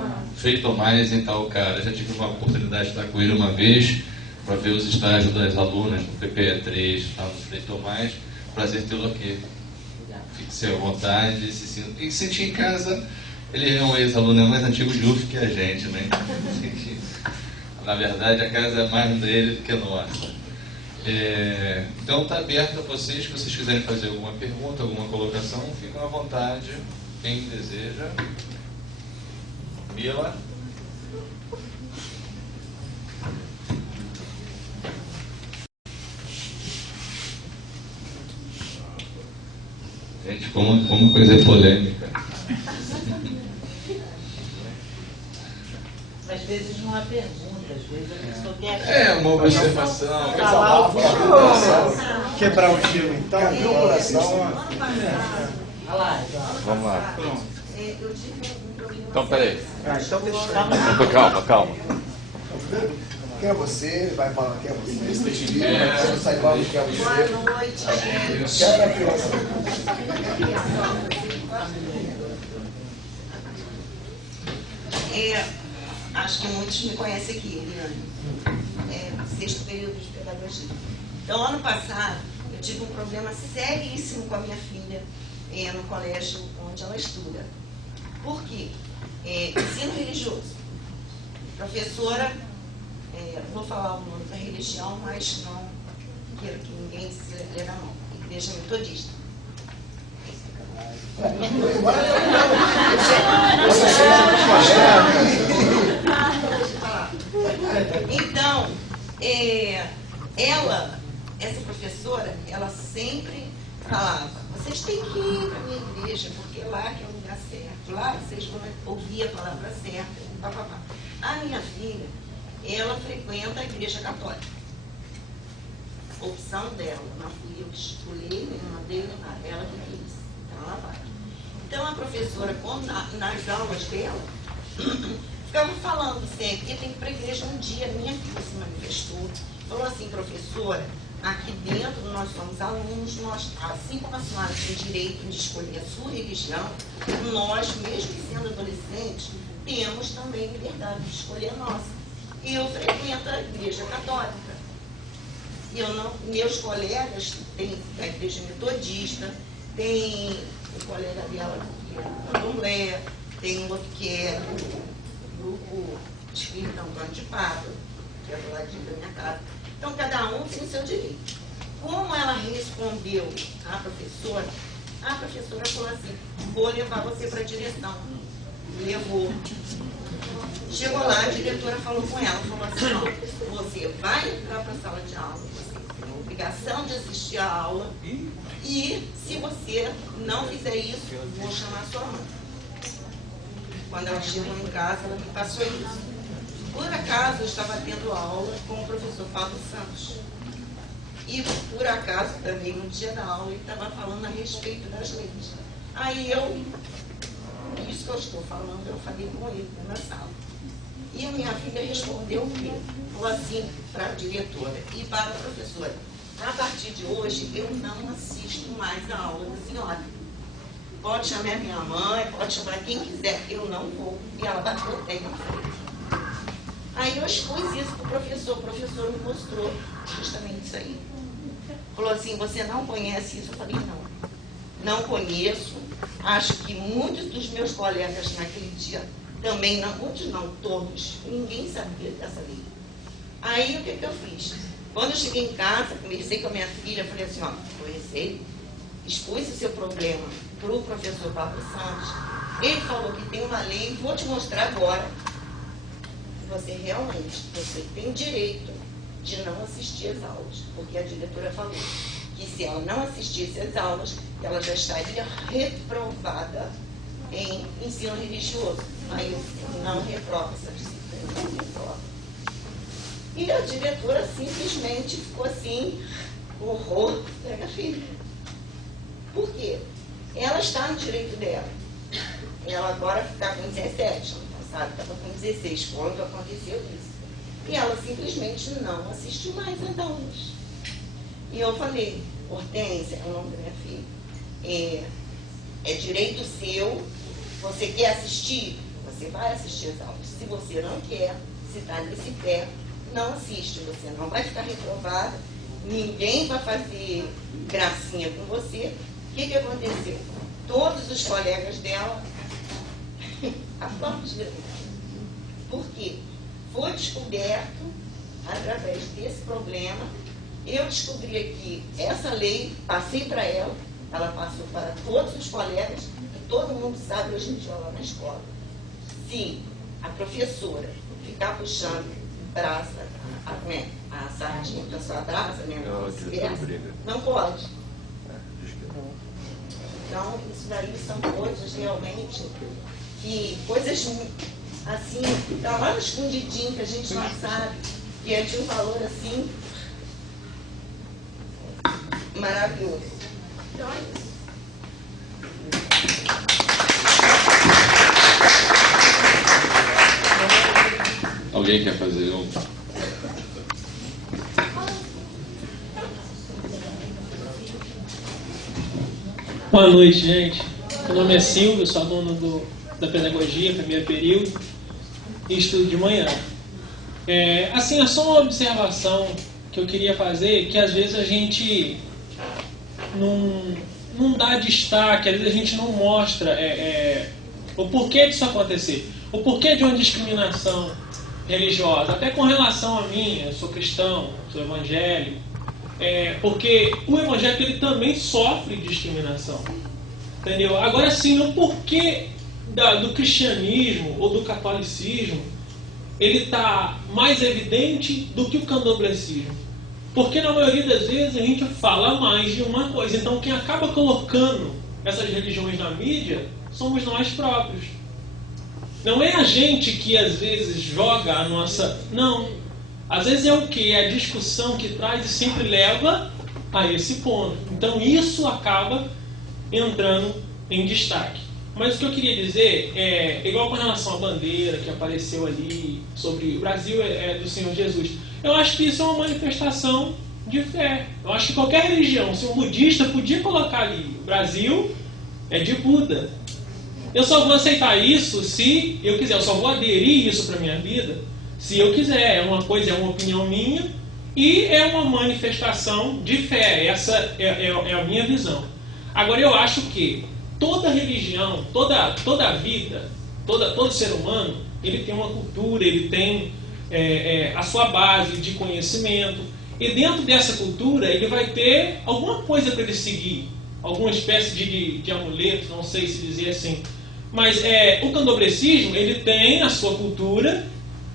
Tomás em Itaocara. Já tive uma oportunidade de estar com ele uma vez para ver os estágios das alunas do PPE3 lá no Frei Tomás. Prazer tê-lo aqui. Fique-se à vontade e se sentir em casa. Ele é um ex-aluno mais antigo de UF que a gente, né? Na verdade, a casa é mais dele do que nossa. Então está aberto a vocês, se vocês quiserem fazer alguma pergunta, alguma colocação, fiquem à vontade. Quem deseja? Mila? Gente, como coisa é polêmica. Às vezes não há pergunta, às vezes a pessoa quer... uma observação. Quebrar o gelo, então. Abrir o coração. Vamos lá. Pronto. Então, peraí. Então deixa. Calma. Quem é você? Ele vai falar quem é você. Esse testigo, você não sai igual quem é você. Boa noite, gente. Quebra a criança. Acho que muitos me conhecem aqui, Eliane. Sexto período de pedagogia. Então, ano passado, eu tive um problema seríssimo com a minha filha no colégio onde ela estuda. Por quê? Ensino religioso. Professora, vou falar o nome da religião, mas não quero que ninguém se leve a mão. Igreja Metodista. Então, essa professora, ela sempre falava, vocês têm que ir para a minha igreja, porque lá que é o lugar certo, lá vocês vão ouvir a palavra certa, papapá. A minha filha, ela frequenta a igreja católica. Opção dela, não fui eu que escolhi, nem mandei nada, ela que quis. Então ela vai. Então a professora, nas aulas dela, ficava falando sempre que tem que ir para a igreja um dia. Minha filha se manifestou, falou assim, professora, aqui dentro nós somos alunos, nós, assim como a senhora tem direito de escolher a sua religião, nós, mesmo sendo adolescentes, temos também liberdade de escolher a nossa. E eu frequento a igreja católica. Meus colegas têm a igreja metodista, tem o colega dela que é da Assembleia, tem um outro que é do grupo Espírita Antônio de Pádua, que é do ladinho da minha casa. Então, cada um tem o seu direito. Como ela respondeu à professora, a professora falou assim, vou levar você para a direção. Levou. Chegou lá, a diretora falou com ela, falou assim, ó, você vai entrar para a sala de aula, você tem a obrigação de assistir a aula, e se você não fizer isso, vou chamar sua mãe. Quando ela chegou em casa, ela me passou isso. Por acaso, eu estava tendo aula com o professor Pablo Santos. E por acaso, também no dia da aula, ele estava falando a respeito das leis. Aí isso que eu estou falando, eu falei com ele na sala. E a minha filha respondeu o quê? Falou assim para a diretora e para a professora, a partir de hoje eu não assisto mais a aula da senhora. Pode chamar minha mãe, pode chamar quem quiser, eu não vou. E ela bateu o pé na frente. Aí eu expus isso para o professor me mostrou justamente isso aí. Falou assim, você não conhece isso? Eu falei, não conheço. Acho que muitos dos meus colegas naquele dia também, não, muitos não, todos, ninguém sabia dessa lei. Aí o que eu fiz? Quando eu cheguei em casa, conversei com a minha filha, falei assim, ó, conheci, expus o seu problema para o professor Pablo Santos. Ele falou que tem uma lei, vou te mostrar agora. Você realmente, você tem direito de não assistir às aulas, porque a diretora falou que se ela não assistisse às aulas, ela já estaria reprovada em ensino religioso. Aí eu não reprovo essa disciplina, não reprovo. E a diretora simplesmente ficou assim, horror da minha filha. Por quê? Ela está no direito dela. Ela agora está com 17, ano passado estava com 16, quando aconteceu isso. E ela simplesmente não assistiu mais às aulas. E eu falei, Hortência, é o nome da minha filha, é direito seu, você quer assistir? Você vai assistir às aulas. Se você não quer, se está nesse pé, não assiste. Você não vai ficar reprovada, ninguém vai fazer gracinha com você. O que aconteceu? Todos os colegas dela aplaudiram. Por quê? Foi descoberto, através desse problema, eu descobri aqui essa lei, passei para ela passou para todos os colegas, e todo mundo sabe hoje em dia lá na escola. Se a professora ficar puxando brasa, a sardinha para sua brasa, né? Não pode. Então, isso daí são coisas realmente que, coisas assim, está lá no escondidinho que a gente não sabe, que é de um valor assim maravilhoso. Então é isso. Alguém quer fazer um? Boa noite, gente. Meu nome é Silvio, sou aluno da pedagogia, primeiro período. e estudo de manhã. Assim, é só uma observação que eu queria fazer, que às vezes a gente não dá destaque, às vezes a gente não mostra o porquê disso acontecer, o porquê de uma discriminação religiosa, até com relação a mim, eu sou cristão, sou evangélico, porque o evangélico ele também sofre discriminação, entendeu? Agora sim, o porquê do cristianismo ou do catolicismo ele está mais evidente do que o candomblecismo. Porque na maioria das vezes a gente fala mais de uma coisa. Então quem acaba colocando essas religiões na mídia somos nós próprios. Não é a gente que às vezes joga a nossa... Não. Às vezes é o que? É a discussão que traz e sempre leva a esse ponto. Então isso acaba entrando em destaque. Mas o que eu queria dizer igual com relação à bandeira que apareceu ali, sobre o Brasil é do Senhor Jesus. Eu acho que isso é uma manifestação de fé. Eu acho que qualquer religião, se um budista podia colocar ali, o Brasil é de Buda. Eu só vou aceitar isso se eu quiser, eu só vou aderir isso para a minha vida se eu quiser. É uma coisa, é uma opinião minha e é uma manifestação de fé. Essa é a minha visão. Agora eu acho que toda religião, toda vida, todo ser humano, ele tem uma cultura, ele tem a sua base de conhecimento. E dentro dessa cultura, ele vai ter alguma coisa para ele seguir. Alguma espécie de amuleto, não sei se dizer assim. Mas o candomblecismo, ele tem a sua cultura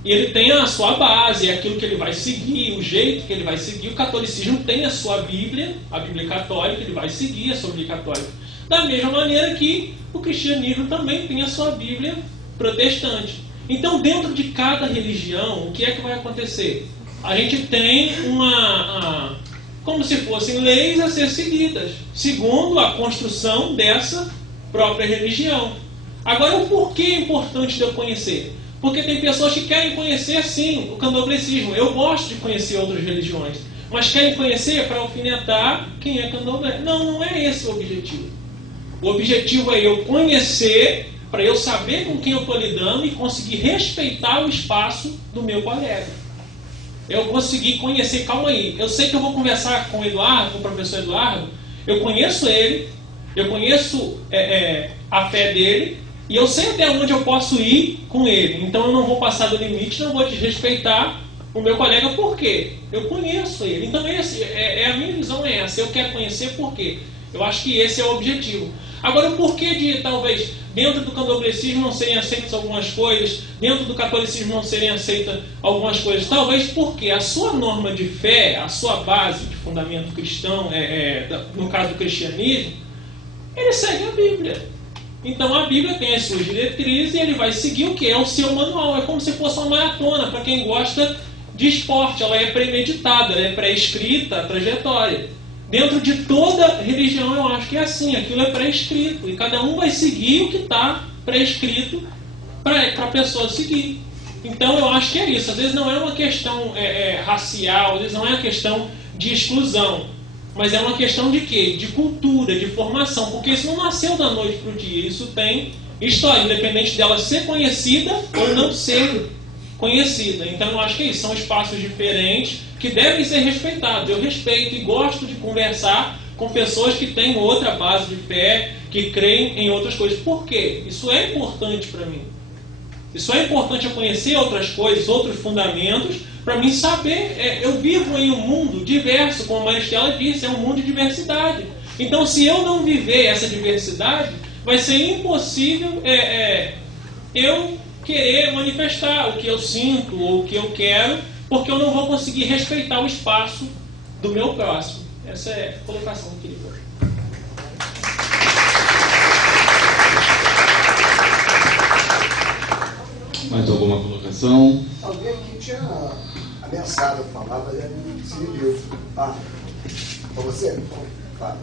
e ele tem a sua base, aquilo que ele vai seguir, o jeito que ele vai seguir. O catolicismo tem a sua Bíblia, a Bíblia católica, ele vai seguir a sua Bíblia católica. Da mesma maneira que o cristianismo também tem a sua Bíblia protestante. Então, dentro de cada religião, o que é que vai acontecer? A gente tem como se fossem leis a ser seguidas, segundo a construção dessa própria religião. Agora, o porquê é importante de eu conhecer? Porque tem pessoas que querem conhecer, sim, o candomblecismo. Eu gosto de conhecer outras religiões, mas querem conhecer para alfinetar quem é candomblé. Não é esse o objetivo. O objetivo é eu conhecer, para eu saber com quem eu estou lidando e conseguir respeitar o espaço do meu colega. Eu conseguir conhecer, calma aí, eu sei que eu vou conversar com o Eduardo, com o professor Eduardo, eu conheço ele, eu conheço a fé dele, e eu sei até onde eu posso ir com ele. Então eu não vou passar do limite, não vou desrespeitar o meu colega, por quê? Eu conheço ele. Então a minha visão é essa, eu quero conhecer por quê? Eu acho que esse é o objetivo. Agora, o porquê de, talvez, dentro do candomblecismo não serem aceitas algumas coisas, dentro do catolicismo não serem aceitas algumas coisas? Talvez porque a sua norma de fé, a sua base de fundamento cristão, no caso do cristianismo, ele segue a Bíblia. Então, a Bíblia tem as suas diretrizes e ele vai seguir o que? É o seu manual. É como se fosse uma maratona, para quem gosta de esporte. Ela é premeditada, ela é pré-escrita, a trajetória. Dentro de toda religião eu acho que é assim, aquilo é pré-escrito. E cada um vai seguir o que está pré-escrito para a pessoa seguir. Então eu acho que é isso. Às vezes não é uma questão racial, às vezes não é uma questão de exclusão. Mas é uma questão de quê? De cultura, de formação. Porque isso não nasceu da noite para o dia. Isso tem história, independente dela ser conhecida ou não ser conhecida. Então eu acho que é isso. São espaços diferentes que devem ser respeitados. Eu respeito e gosto de conversar com pessoas que têm outra base de fé, que creem em outras coisas. Por quê? Isso é importante para mim. Isso é importante eu conhecer outras coisas, outros fundamentos, para mim saber. Eu vivo em um mundo diverso, como a Maristela disse, é um mundo de diversidade. Então, se eu não viver essa diversidade, vai ser impossível eu querer manifestar o que eu sinto ou o que eu quero, porque eu não vou conseguir respeitar o espaço do meu próximo. Essa é a colocação que eu queria fazer. Mais alguma colocação? Alguém aqui tinha ameaçado a falar, mas ele se inibiu. Para você? Por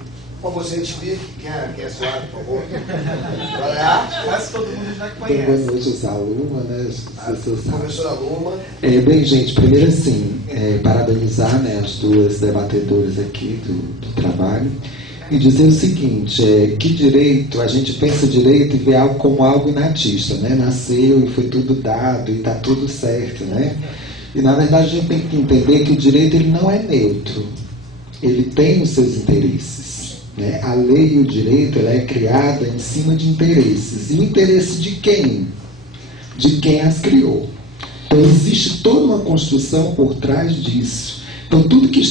favor, você explique quem é a senhora, por favor. Quase todo mundo já conhece. Boa noite, eu sou a Luma, né? Professora Luma. Bem, gente, primeiro assim, parabenizar, né, as duas debatedoras aqui do trabalho. e dizer o seguinte, que direito, a gente pensa direito e vê algo como algo inatista, né? Nasceu e foi tudo dado e está tudo certo, né? E na verdade a gente tem que entender que o direito ele não é neutro, ele tem os seus interesses, né? A lei e o direito ela é criada em cima de interesses, e o interesse de quem? De quem as criou. Então existe toda uma construção por trás disso. Então, tudo que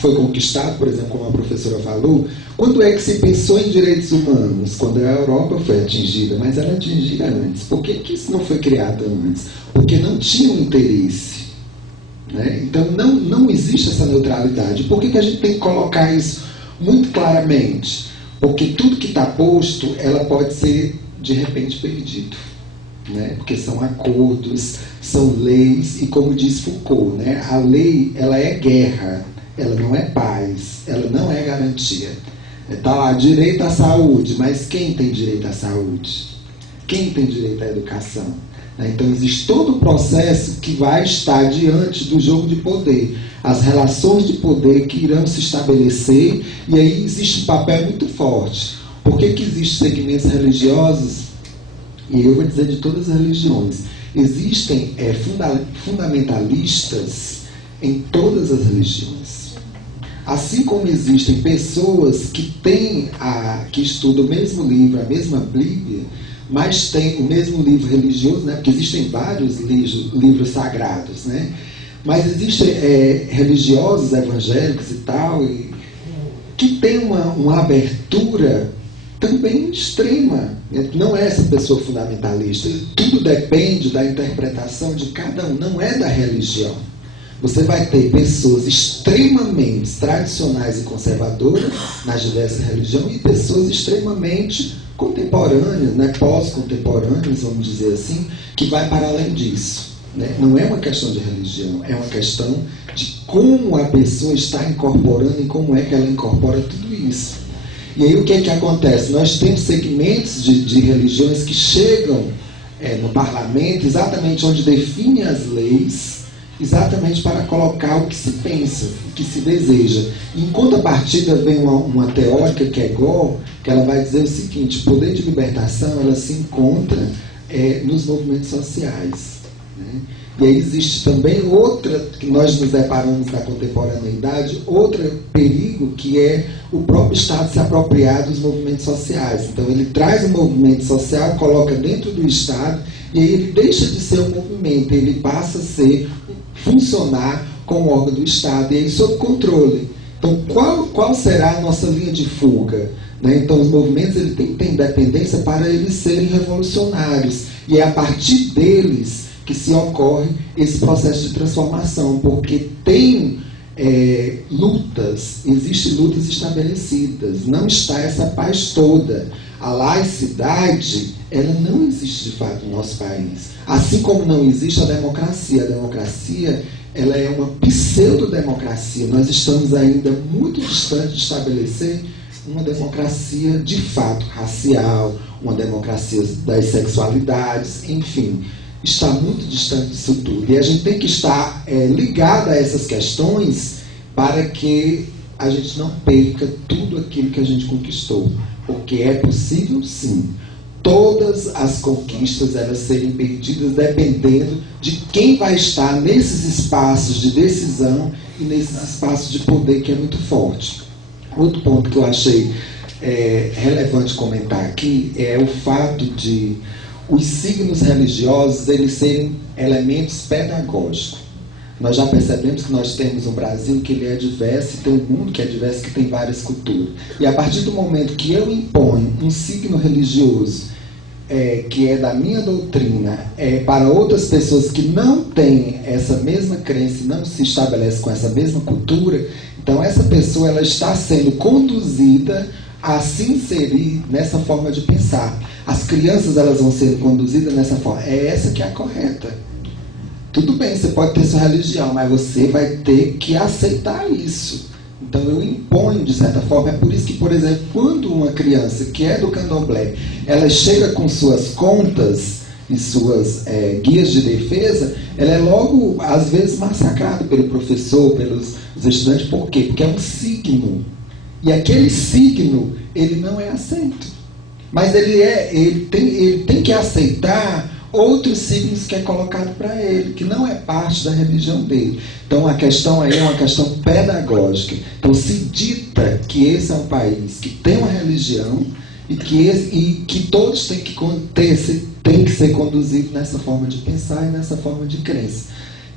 foi conquistado, por exemplo, como a professora falou, quando é que se pensou em direitos humanos? Quando a Europa foi atingida, mas ela atingia antes. Por que isso não foi criado antes? Porque não tinha um interesse. Né? Então, não existe essa neutralidade. Por que a gente tem que colocar isso muito claramente? Porque tudo que está posto, ela pode ser, de repente, perdido. Né? Porque são acordos, são leis, e como diz Foucault, né? A lei ela é guerra, ela não é paz, ela não é garantia. Está lá, direito à saúde, mas quem tem direito à saúde? Quem tem direito à educação? Então existe todo o processo que vai estar diante do jogo de poder, as relações de poder que irão se estabelecer, e aí existe um papel muito forte. Por que existem segmentos religiosos? E eu vou dizer de todas as religiões. Existem fundamentalistas em todas as religiões. Assim como existem pessoas que estudam o mesmo livro, a mesma Bíblia, mas têm o mesmo livro religioso, né? Porque existem vários livros sagrados, né? Mas existem religiosos, evangélicos e tal, que têm uma abertura também extrema. Não é essa pessoa fundamentalista. Tudo depende da interpretação de cada um, não é da religião. Você vai ter pessoas extremamente tradicionais e conservadoras nas diversas religiões e pessoas extremamente contemporâneas, né, pós-contemporâneas, vamos dizer assim, que vai para além disso. Né? Não é uma questão de religião, é uma questão de como a pessoa está incorporando e como é que ela incorpora tudo isso. E aí o que acontece? Nós temos segmentos de religiões que chegam no parlamento exatamente onde definem as leis, exatamente para colocar o que se pensa, o que se deseja. E em contrapartida vem uma teórica que é Gore, que ela vai dizer o seguinte: o poder de libertação ela se encontra nos movimentos sociais. Né? E aí existe também outra, que nós nos deparamos na contemporaneidade, outro perigo que é o próprio Estado se apropriar dos movimentos sociais. Então ele traz o movimento social, coloca dentro do Estado, e aí ele deixa de ser um movimento, ele passa a funcionar como órgão do Estado, e aí sob controle. Então qual será a nossa linha de fuga? Né? Então os movimentos ele tem que ter independência para eles serem revolucionários, e é a partir deles que se ocorre esse processo de transformação, porque tem existem lutas estabelecidas, não está essa paz toda. A laicidade, ela não existe de fato no nosso país. Assim como não existe a democracia. A democracia, ela é uma pseudo-democracia. Nós estamos ainda muito distantes de estabelecer uma democracia de fato racial, uma democracia das sexualidades, enfim. Está muito distante disso tudo. E a gente tem que estar ligado a essas questões para que a gente não perca tudo aquilo que a gente conquistou. Porque é possível, sim, todas as conquistas elas serem perdidas dependendo de quem vai estar nesses espaços de decisão e nesses espaços de poder que é muito forte. Outro ponto que eu achei relevante comentar aqui é o fato de os signos religiosos eles serem elementos pedagógicos. Nós já percebemos que nós temos um Brasil que ele é diverso, e tem um mundo que é diverso, que tem várias culturas. E a partir do momento que eu imponho um signo religioso que é da minha doutrina para outras pessoas que não têm essa mesma crença e não se estabelecem com essa mesma cultura, então essa pessoa ela está sendo conduzida a se inserir nessa forma de pensar. As crianças elas vão ser conduzidas nessa forma. É essa que é a correta. Tudo bem, você pode ter sua religião, mas você vai ter que aceitar isso. Então eu imponho de certa forma. É por isso que, por exemplo, quando uma criança que é do candomblé, ela chega com suas contas e suas guias de defesa, ela é logo, às vezes, massacrada pelo professor, pelos estudantes. Por quê? Porque é um signo. E aquele signo, ele não é aceito. Mas ele tem que aceitar outros signos que é colocado para ele, que não é parte da religião dele. Então a questão aí é uma questão pedagógica. Então se dita que esse é um país que tem uma religião e que todos têm que ser conduzidos nessa forma de pensar e nessa forma de crença.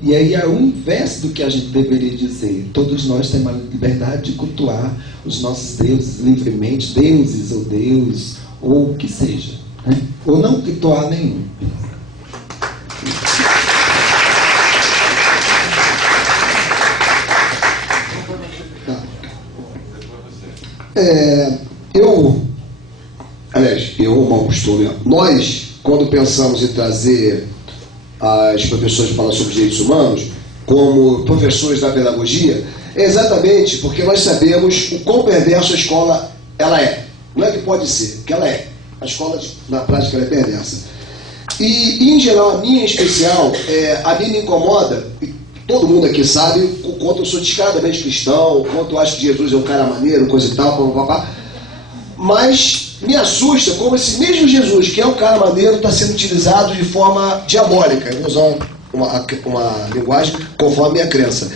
E aí é o inverso do que a gente deveria dizer. Todos nós temos a liberdade de cultuar os nossos deuses livremente, deuses ou Deus, ou o que seja, né? Ou não cultuar nenhum. Nós, quando pensamos em trazer as professores para falar sobre direitos humanos, como professores da pedagogia, é exatamente porque nós sabemos o quão perversa a escola ela é. Não é que pode ser, que ela é. A escola, na prática, ela é perversa. E, em geral, a minha em especial, a mim me incomoda, e todo mundo aqui sabe o quanto eu sou descaradamente cristão, o quanto eu acho que Jesus é um cara maneiro, coisa e tal, papapá. Mas me assusta como esse mesmo Jesus, que é um cara maneiro, está sendo utilizado de forma diabólica. Eu vou usar uma linguagem conforme a minha crença.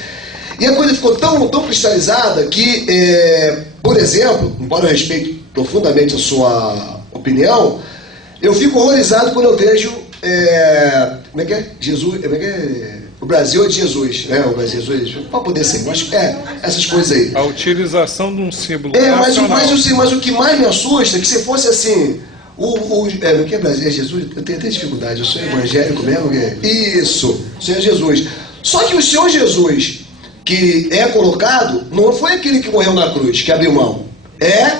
E a coisa ficou tão cristalizada que, por exemplo, embora eu respeite profundamente a sua opinião, eu fico horrorizado quando eu vejo como é que é? Jesus, como é que é? O Brasil é de Jesus, né? O Brasil é de Jesus, para poder ser, mas essas coisas aí. A utilização de um símbolo mas o que mais me assusta é que se fosse assim, o que é Brasil? É Jesus? Eu tenho até dificuldade, eu sou evangélico mesmo. Isso, Senhor Jesus. Só que o Senhor Jesus, que é colocado, não foi aquele que morreu na cruz, que abriu mão. É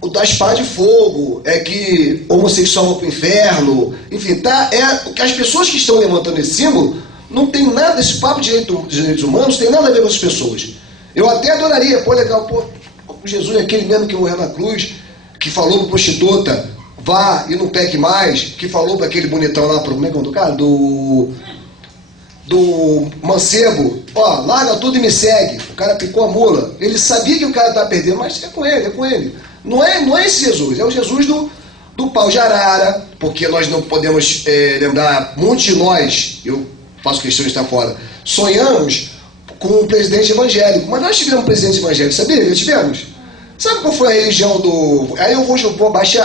o da espada de fogo, é que homossexual vai para o inferno, enfim, tá? Que as pessoas que estão levantando esse símbolo não tem nada, esse papo de direitos humanos tem nada a ver com as pessoas. Eu até adoraria, legal, Jesus é aquele mesmo que morreu na cruz, que falou para prostituta, vá e não peque mais, que falou para aquele bonitão lá, como é que é o cara? Do mancebo, larga tudo e me segue. O cara picou a mula. Ele sabia que o cara estava perdendo, mas é com ele. Não é esse Jesus, é o Jesus do pau de arara, porque nós não podemos lembrar, muitos de nós, eu faço questão de estar fora, sonhamos com um presidente evangélico, mas nós tivemos um presidente evangélico, sabia? Já tivemos. Sabe qual foi a religião do... Aí eu vou pôr abaixo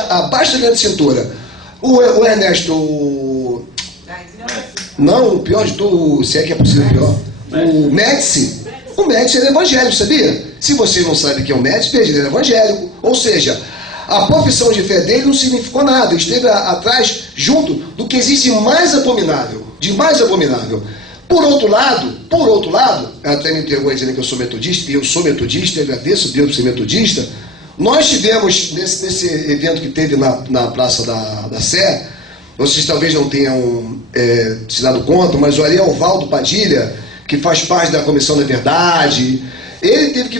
da grande cintura. O Ernesto... Não, o pior de tudo, se é que é possível pior. O Médici. O Médici é evangélico, sabia? Se você não sabe quem é o Médici, veja, ele é evangélico. Ou seja, a profissão de fé dele não significou nada. Ele esteve atrás, junto do que existe mais abominável. De mais abominável. Por outro lado, ela até me entregou dizendo que eu sou metodista, e eu sou metodista, agradeço a Deus por ser metodista. Nós tivemos, nesse evento que teve na Praça da Sé, vocês talvez não tenham se dado conta, mas o Arielvaldo Padilha, que faz parte da Comissão da Verdade, ele teve que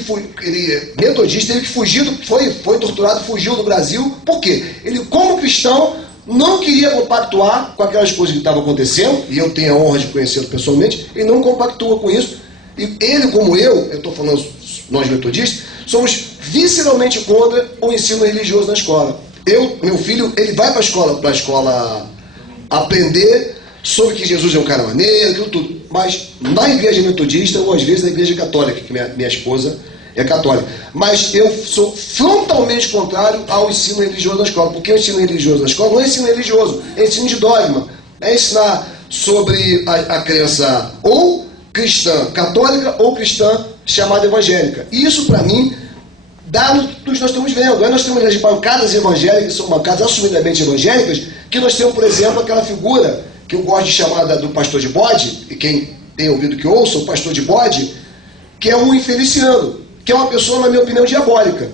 metodista, teve que fugir, foi torturado, fugiu do Brasil. Por quê? Ele, como cristão, não queria compactuar com aquelas coisas que estavam acontecendo, e eu tenho a honra de conhecê-lo pessoalmente, ele não compactua com isso. E ele, como eu estou falando, nós metodistas, somos visceralmente contra o ensino religioso na escola. Meu filho, ele vai para a escola aprender sobre que Jesus é um cara maneiro, aquilo tudo. Mas na igreja metodista, ou às vezes na igreja católica, que minha esposa é católica. Mas eu sou frontalmente contrário ao ensino religioso na escola. Porque o ensino religioso na escola não é ensino religioso, é ensino de dogma. É ensinar sobre a crença ou cristã católica ou cristã chamada evangélica. E isso, para mim, dá no que nós estamos vendo. Nós temos as bancadas evangélicas, são bancadas assumidamente evangélicas, que nós temos, por exemplo, aquela figura que eu gosto de chamar do pastor de bode, e quem tem ouvido que ouça, o pastor de bode, que é o infeliciano, que é uma pessoa, na minha opinião, diabólica.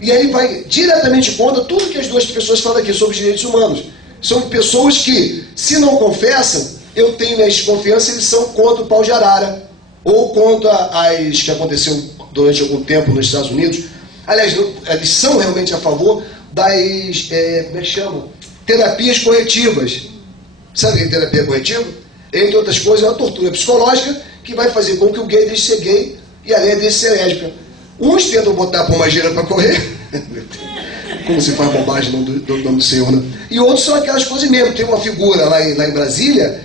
E aí vai diretamente contra tudo que as duas pessoas falam aqui sobre os direitos humanos. São pessoas que, se não confessam, eu tenho minha desconfiança, eles são contra o pau de arara, ou contra as que aconteceu durante algum tempo nos Estados Unidos. Aliás, eles são realmente a favor das, como é que chama? Terapias corretivas. Sabe o que é terapia corretiva? Entre outras coisas, é uma tortura psicológica que vai fazer com que o gay deixe de ser gay e a lei deixe de ser lésbica. Uns tentam botar pombagira para correr, como se faz bobagem no nome do Senhor, né? E outros são aquelas coisas mesmo. Tem uma figura lá em Brasília,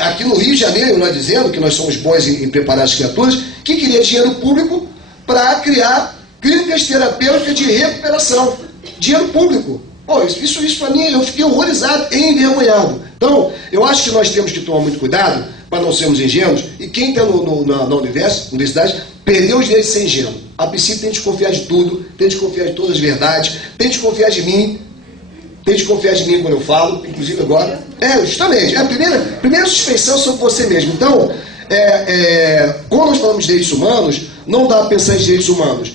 aqui no Rio de Janeiro, nós dizendo que nós somos bons em preparar as criaturas, que queria dinheiro público para criar clínicas terapêuticas de recuperação. Dinheiro público. Pô, isso para mim, eu fiquei horrorizado e envergonhado. Então, eu acho que nós temos que tomar muito cuidado para não sermos ingênuos, e quem está na universidade perdeu os direitos de ser ingênuo. A princípio tem de desconfiar de tudo, tem de desconfiar de todas as verdades, tem de desconfiar de mim, tem de desconfiar de mim quando eu falo, inclusive agora. Justamente, a primeira suspeição sobre você mesmo. Então, quando nós falamos de direitos humanos, não dá para pensar em direitos humanos,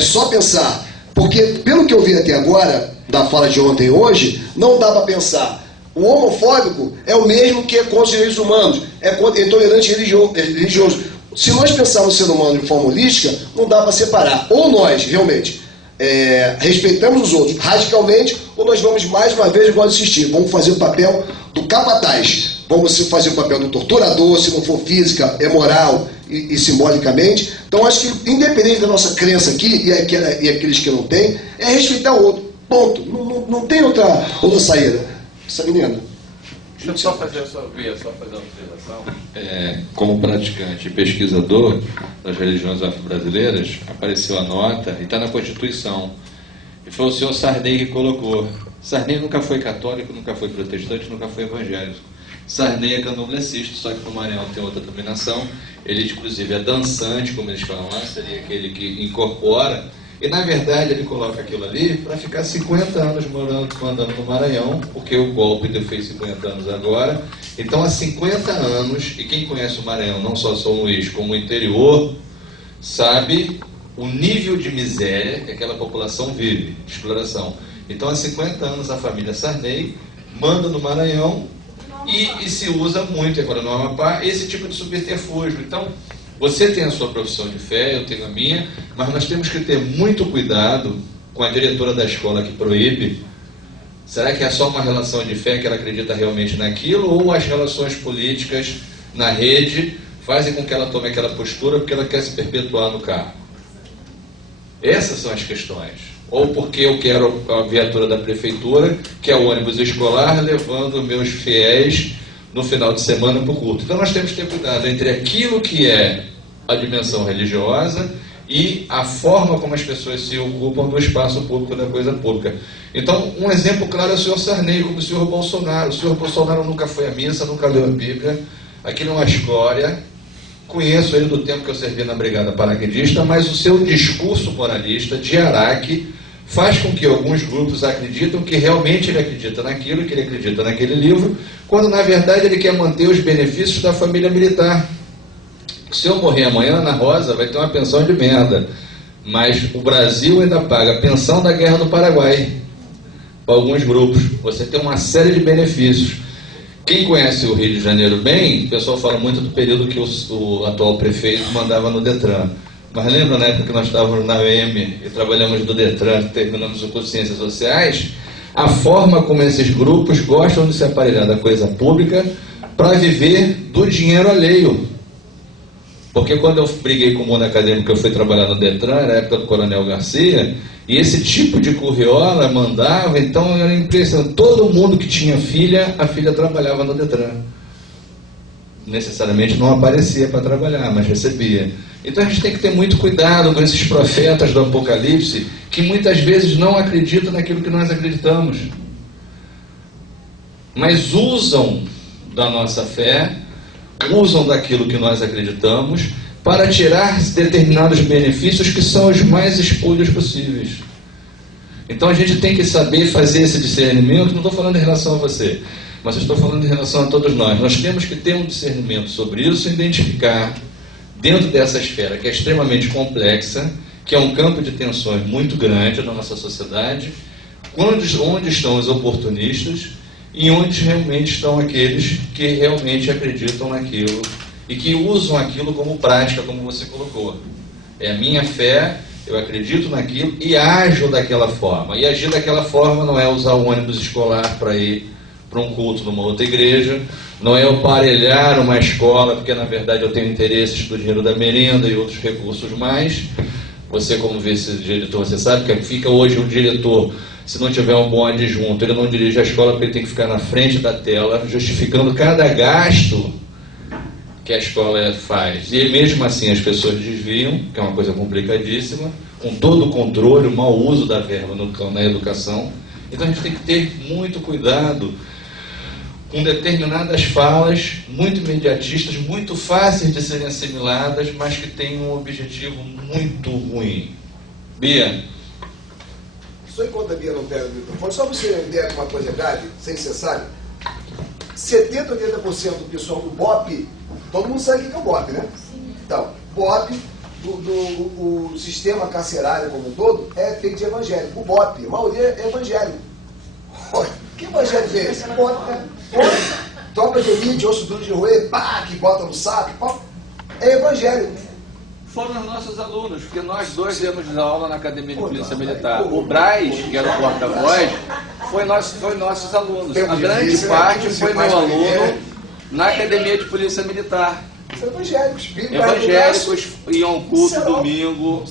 só pensar, porque pelo que eu vi até agora, da fala de ontem e hoje, não dá para pensar. O homofóbico é o mesmo que é contra os direitos humanos, é intolerante religioso. Se nós pensarmos o ser humano de forma holística, não dá para separar. Ou nós, realmente, respeitamos os outros radicalmente, ou nós vamos, mais uma vez, igual assistir, vamos fazer o papel do capataz, vamos fazer o papel do torturador, se não for física, é moral e simbolicamente. Então, acho que, independente da nossa crença aqui, e aqueles que não têm, é respeitar o outro. Ponto. Não tem outra saída. Essa menina. Deixa eu só fazer uma observação. Como praticante e pesquisador das religiões afro-brasileiras, apareceu a nota, e está na Constituição. E foi o senhor Sarney que colocou. Sarney nunca foi católico, nunca foi protestante, nunca foi evangélico. Sarney é candomblessista, só que no Maranhão tem outra dominação. Ele, inclusive, é dançante, como eles falam lá, seria aquele que incorpora. E, na verdade, ele coloca aquilo ali para ficar 50 anos mandando no Maranhão, porque o golpe fez 50 anos agora. Então, há 50 anos, e quem conhece o Maranhão, não só São Luís, como o interior, sabe o nível de miséria que aquela população vive, de exploração. Então, há 50 anos, a família Sarney manda no Maranhão e se usa muito, agora no Amapá, esse tipo de subterfúgio. Então, você tem a sua profissão de fé, eu tenho a minha, mas nós temos que ter muito cuidado com a diretora da escola que proíbe. Será que é só uma relação de fé que ela acredita realmente naquilo, ou as relações políticas na rede fazem com que ela tome aquela postura porque ela quer se perpetuar no cargo? Essas são as questões. Ou porque eu quero a viatura da prefeitura, que é o ônibus escolar, levando meus fiéis no final de semana para o culto. Então nós temos que ter cuidado entre aquilo que é a dimensão religiosa e a forma como as pessoas se ocupam do espaço público, da coisa pública. Então, um exemplo claro é o senhor Sarney, como o senhor Bolsonaro. O senhor Bolsonaro nunca foi à missa, nunca leu a Bíblia. Aquilo é uma escória. Conheço ele do tempo que eu servi na Brigada Paraquedista, mas o seu discurso moralista de Araque faz com que alguns grupos acreditam que realmente ele acredita naquilo, que ele acredita naquele livro, quando na verdade ele quer manter os benefícios da família militar. Se eu morrer amanhã, Ana Rosa vai ter uma pensão de merda, mas o Brasil ainda paga a pensão da Guerra do Paraguai para alguns grupos. Você tem uma série de benefícios. Quem conhece o Rio de Janeiro bem, o pessoal fala muito do período que o atual prefeito mandava no Detran. Mas lembra na época que nós estávamos na UEM e trabalhamos no Detran, terminamos o curso de Ciências Sociais, a forma como esses grupos gostam de se aparelhar da coisa pública para viver do dinheiro alheio. Porque quando eu briguei com o mundo acadêmico, eu fui trabalhar no Detran, era a época do Coronel Garcia, e esse tipo de curriola mandava, então era impressionante. Todo mundo que tinha filha, a filha trabalhava no Detran. Necessariamente não aparecia para trabalhar, mas recebia. Então a gente tem que ter muito cuidado com esses profetas do Apocalipse, que muitas vezes não acreditam naquilo que nós acreditamos, mas usam da nossa fé, usam daquilo que nós acreditamos para tirar determinados benefícios que são os mais espúrios possíveis. Então a gente tem que saber fazer esse discernimento. Não estou falando em relação a você, mas eu estou falando em relação a todos nós. Nós temos que ter um discernimento sobre isso, identificar dentro dessa esfera que é extremamente complexa, que é um campo de tensões muito grande na nossa sociedade, onde estão os oportunistas e onde realmente estão aqueles que realmente acreditam naquilo e que usam aquilo como prática, como você colocou. É a minha fé, eu acredito naquilo e ajo daquela forma. E agir daquela forma não é usar o ônibus escolar para ir para um culto numa outra igreja, não é aparelhar uma escola, porque na verdade eu tenho interesses do dinheiro da merenda e outros recursos mais, Você, como vice-diretor, você sabe que fica hoje um diretor, se não tiver um bom adjunto, ele não dirige a escola porque ele tem que ficar na frente da tela, justificando cada gasto que a escola faz. E mesmo assim as pessoas desviam, que é uma coisa complicadíssima, com todo o controle, o mau uso da verba na educação. Então a gente tem que ter muito cuidado com determinadas falas muito imediatistas, muito fáceis de serem assimiladas, mas que têm um objetivo muito ruim. Bia? Só enquanto a Bia não pega o microfone, só para você entender uma coisa grave, sem ser sábio, 70% ou 80% do pessoal do BOP, todo mundo sabe o que é o BOP, né? Então, BOP, o sistema carcerário como um todo, é feito de evangélico. O BOP, a maioria é evangélico. Que evangelho é esse? Tropa de elite, osso duro de roer, pá, que bota no saco, pá. É evangelho. Foram os nossos alunos, porque nós dois demos aula na Academia de Polícia Militar. O Braz, que era o porta-voz, foi nossos alunos. A grande parte foi meu aluno na Academia de Polícia Militar. Evangélicos iam ao culto domingo.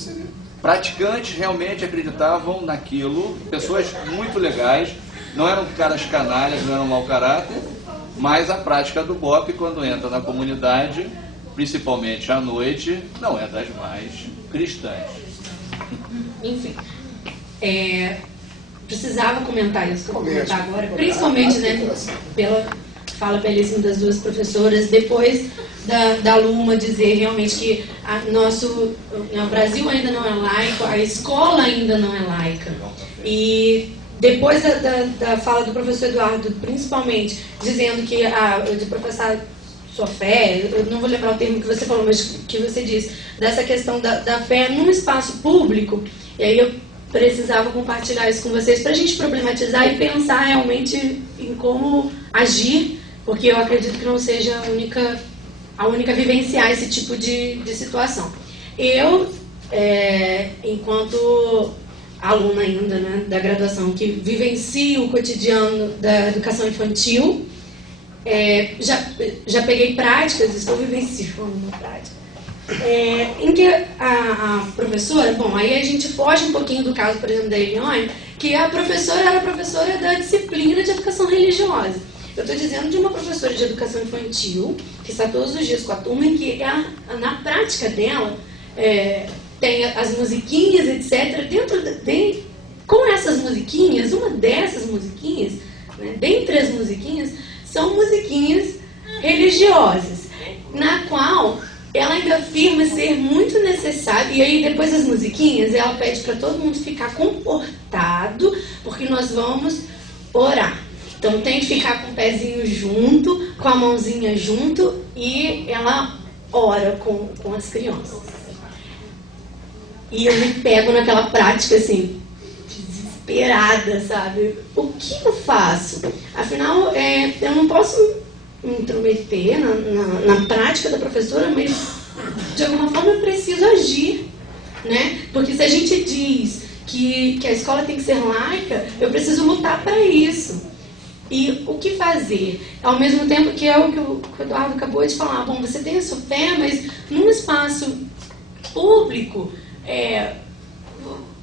Praticantes realmente acreditavam naquilo. Pessoas muito legais. Não eram caras canalhas, não eram mau caráter, mas a prática do BOP, quando entra na comunidade, principalmente à noite, não é das mais cristãs. Enfim, precisava comentar isso que eu vou comentar agora, principalmente, né, pela fala belíssima das duas professoras, depois da Luma dizer realmente que o Brasil ainda não é laico, a escola ainda não é laica. E depois da fala do professor Eduardo, principalmente, dizendo que de professar sua fé, eu não vou lembrar o termo que você falou, mas que você disse, dessa questão da fé num espaço público, e aí eu precisava compartilhar isso com vocês para a gente problematizar e pensar realmente em como agir, porque eu acredito que não seja a única vivenciar esse tipo de situação. Eu, enquanto aluna ainda, né, da graduação, que vivencio o cotidiano da educação infantil, já peguei práticas, estou vivenciando uma prática, em que a professora, bom, aí a gente foge um pouquinho do caso, por exemplo, da Eliane, que a professora era professora da disciplina de educação religiosa. Eu estou dizendo de uma professora de educação infantil, que está todos os dias com a turma, em que na prática dela, tem as musiquinhas, etc. Com essas musiquinhas, uma dessas musiquinhas, né, dentre as musiquinhas, são musiquinhas religiosas, na qual ela ainda afirma ser muito necessário, e aí depois das musiquinhas, ela pede para todo mundo ficar comportado, porque nós vamos orar. Então tem que ficar com o pezinho junto, com a mãozinha junto, e ela ora com as crianças. E eu me pego naquela prática, assim, desesperada, sabe? O que eu faço? Afinal, eu não posso me intrometer na prática da professora, mas de alguma forma eu preciso agir, né? Porque se a gente diz que a escola tem que ser laica, eu preciso lutar para isso. E o que fazer? Ao mesmo tempo que é o que o Eduardo acabou de falar, bom, você tem a sua fé, mas num espaço público,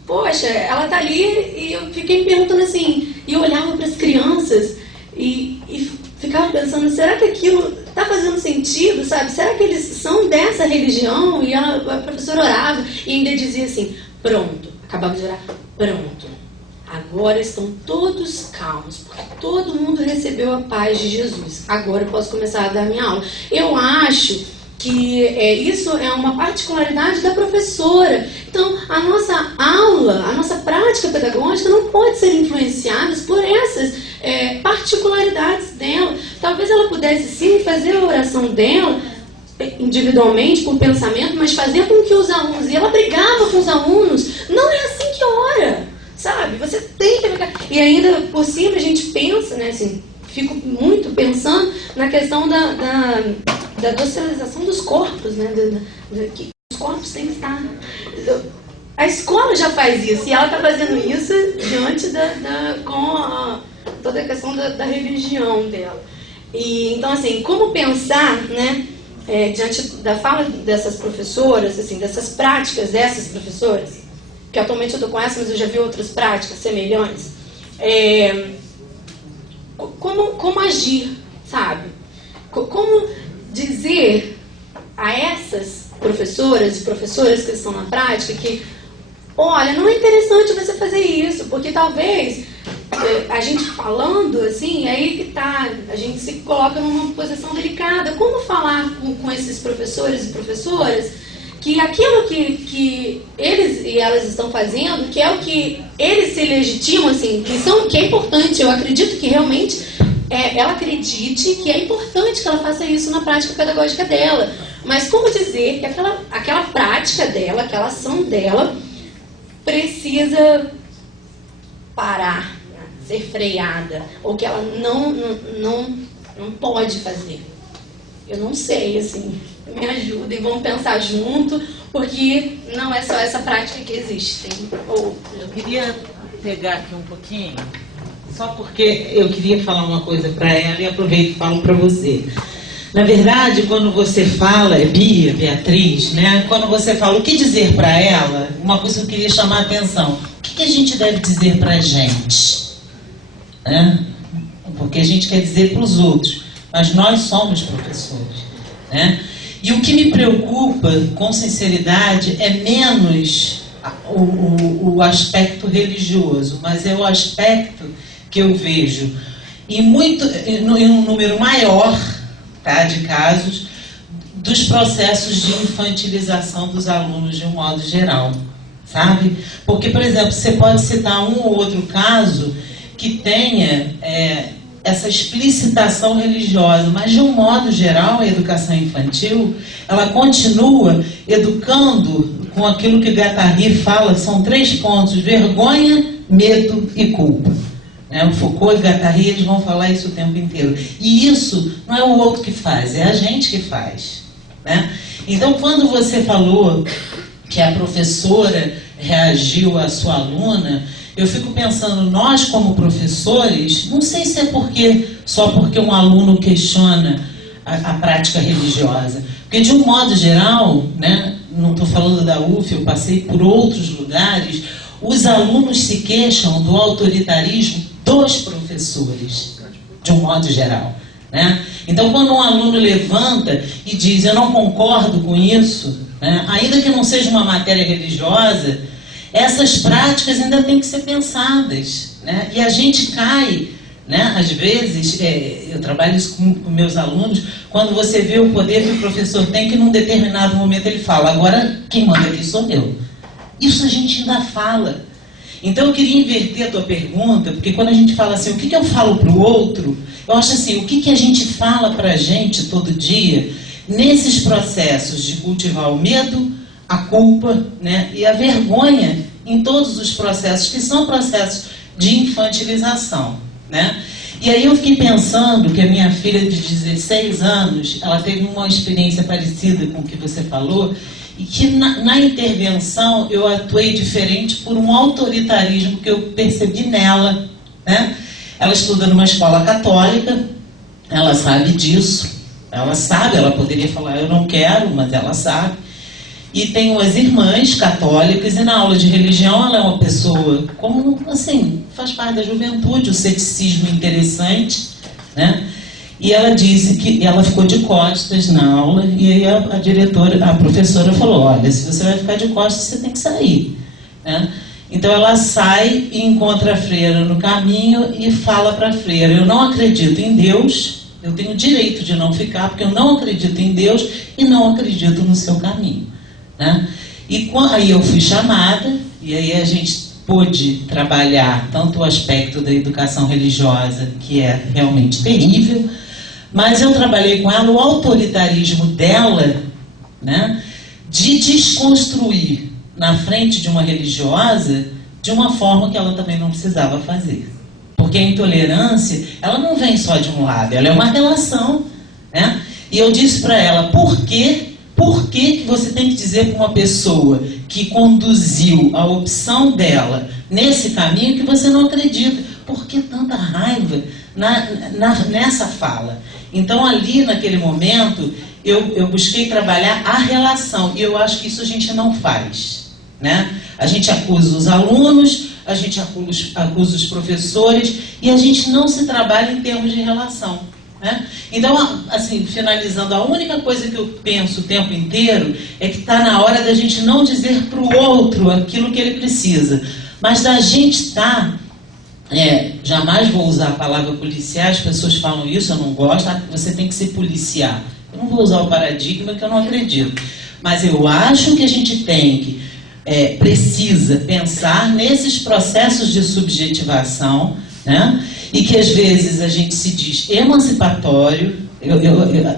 poxa, ela tá ali, e eu fiquei me perguntando assim, e eu olhava para as crianças e ficava pensando, será que aquilo tá fazendo sentido, sabe? Será que eles são dessa religião? E a professora orava e ainda dizia assim, pronto, acabava de orar, pronto, agora estão todos calmos, porque todo mundo recebeu a paz de Jesus, agora eu posso começar a dar minha aula. Eu acho que isso é uma particularidade da professora. Então, a nossa aula, a nossa prática pedagógica não pode ser influenciada por essas particularidades dela. Talvez ela pudesse sim fazer a oração dela individualmente, por pensamento, mas fazer com que os alunos, e ela brigava com os alunos, não é assim que ora, sabe? Você tem que ficar... E ainda por cima a gente pensa, né, assim, fico muito pensando na questão da docilização dos corpos, né? Que os corpos têm que estar... A escola já faz isso, e ela está fazendo isso diante com toda a questão da religião dela. E, então, assim, como pensar, né, diante da fala dessas professoras, assim, dessas práticas dessas professoras, que atualmente eu estou com essa, mas eu já vi outras práticas semelhantes, como agir, sabe? Como dizer a essas professoras e professoras que estão na prática que, olha, não é interessante você fazer isso, porque talvez a gente falando assim, aí que tá, a gente se coloca numa posição delicada. Como falar com esses professores e professoras que aquilo que eles e elas estão fazendo, que é o que eles se legitimam, assim, que é importante, eu acredito que realmente ela acredite que é importante que ela faça isso na prática pedagógica dela. Mas como dizer que aquela prática dela, aquela ação dela, precisa parar, ser freada, ou que ela não pode fazer? Eu não sei, assim, me ajudem, vamos pensar junto, porque não é só essa prática que existe. Eu queria pegar aqui um pouquinho, só porque eu queria falar uma coisa para ela e aproveito e falo para você. Na verdade, quando você fala, Beatriz, né? Quando você fala o que dizer para ela, uma coisa que eu queria chamar a atenção. O que a gente deve dizer para a gente? Né? Porque a gente quer dizer para os outros, mas nós somos professores. Né? E o que me preocupa, com sinceridade, é menos o aspecto religioso, mas é o aspecto que eu vejo em um número maior, tá, de casos, dos processos de infantilização dos alunos de um modo geral, sabe? Porque, por exemplo, você pode citar um ou outro caso que tenha essa explicitação religiosa, mas de um modo geral a educação infantil, ela continua educando com aquilo que Guattari fala, são 3 pontos: vergonha, medo e culpa. O Foucault e Guattari, eles vão falar isso o tempo inteiro. E isso não é o outro que faz, é a gente que faz. Né? Então, quando você falou que a professora reagiu à sua aluna, eu fico pensando, nós como professores, não sei se é só porque um aluno questiona a prática religiosa. Porque, de um modo geral, né, não estou falando da UF, eu passei por outros lugares, os alunos se queixam do autoritarismo dos professores, de um modo geral. Né? Então, quando um aluno levanta e diz, eu não concordo com isso, né, ainda que não seja uma matéria religiosa, essas práticas ainda têm que ser pensadas. Né? E a gente cai, né? Às vezes, eu trabalho isso com meus alunos, quando você vê o poder que o professor tem, que num determinado momento ele fala, agora quem manda aqui sou eu. Isso a gente ainda fala. Então eu queria inverter a tua pergunta, porque quando a gente fala assim, o que eu falo para o outro, eu acho assim, o que a gente fala para a gente todo dia, nesses processos de cultivar o medo, a culpa, né, e a vergonha em todos os processos, que são processos de infantilização. Né? E aí eu fiquei pensando que a minha filha de 16 anos, ela teve uma experiência parecida com o que você falou, e que na intervenção eu atuei diferente por um autoritarismo que eu percebi nela. Né? Ela estuda numa escola católica, ela sabe disso, ela poderia falar, eu não quero, mas ela sabe. E tem umas irmãs católicas, e na aula de religião ela é uma pessoa, como assim, faz parte da juventude, o ceticismo interessante, né? E ela disse que ela ficou de costas na aula, e aí a professora falou, olha, se você vai ficar de costas, você tem que sair. Né? Então ela sai e encontra a freira no caminho e fala para a freira, eu não acredito em Deus, eu tenho o direito de não ficar, porque eu não acredito em Deus e não acredito no seu caminho. Né? E aí eu fui chamada, e aí a gente pôde trabalhar tanto o aspecto da educação religiosa, que é realmente terrível, mas eu trabalhei com ela o autoritarismo dela, né, de desconstruir na frente de uma religiosa de uma forma que ela também não precisava fazer. Porque a intolerância, ela não vem só de um lado, ela é uma relação. Né? E eu disse para ela, por que você tem que dizer para uma pessoa que conduziu a opção dela nesse caminho que você não acredita? Por que tanta raiva nessa fala? Então, ali, naquele momento, eu busquei trabalhar a relação, e eu acho que isso a gente não faz, né? A gente acusa os alunos, a gente acusa os professores, e a gente não se trabalha em termos de relação, né? Então, assim, finalizando, a única coisa que eu penso o tempo inteiro é que está na hora da gente não dizer para o outro aquilo que ele precisa, mas da gente estar... jamais vou usar a palavra policiar, as pessoas falam isso, eu não gosto, você tem que se policiar. Eu não vou usar o paradigma, que eu não acredito. Mas eu acho que a gente tem que, precisa pensar nesses processos de subjetivação, né? E que às vezes a gente se diz emancipatório,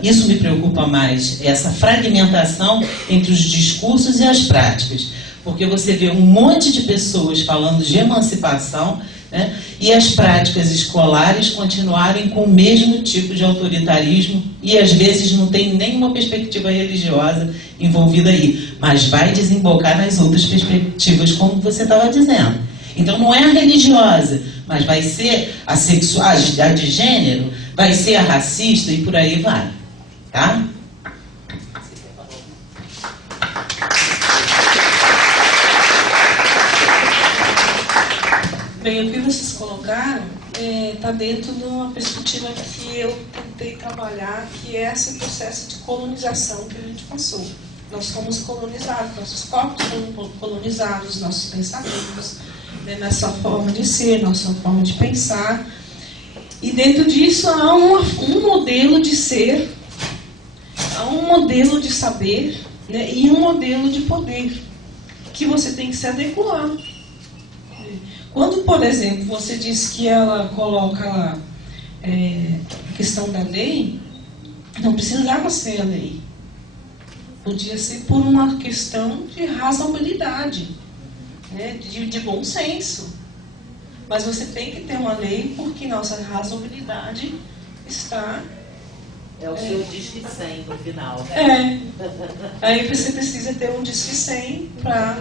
isso me preocupa mais, essa fragmentação entre os discursos e as práticas. Porque você vê um monte de pessoas falando de emancipação, né, e as práticas escolares continuarem com o mesmo tipo de autoritarismo e às vezes não tem nenhuma perspectiva religiosa envolvida aí, mas vai desembocar nas outras perspectivas, como você estava dizendo. Então não é a religiosa, mas vai ser a sexualidade de gênero, vai ser a racista e por aí vai, tá? Bem, o que vocês colocaram está dentro de uma perspectiva que eu tentei trabalhar, que é esse processo de colonização que a gente passou. Nós fomos colonizados, nossos corpos foram colonizados, nossos pensamentos, né, nossa forma de ser, nossa forma de pensar. E dentro disso há um modelo de ser, há um modelo de saber, né, e um modelo de poder, que você tem que se adequar. Quando, por exemplo, você diz que ela coloca lá a questão da lei, não precisava ser a lei. Podia ser por uma questão de razoabilidade, né, de bom senso. Mas você tem que ter uma lei porque nossa razoabilidade está... É o seu Disque 100 no final. Aí você precisa ter um Disque 100 para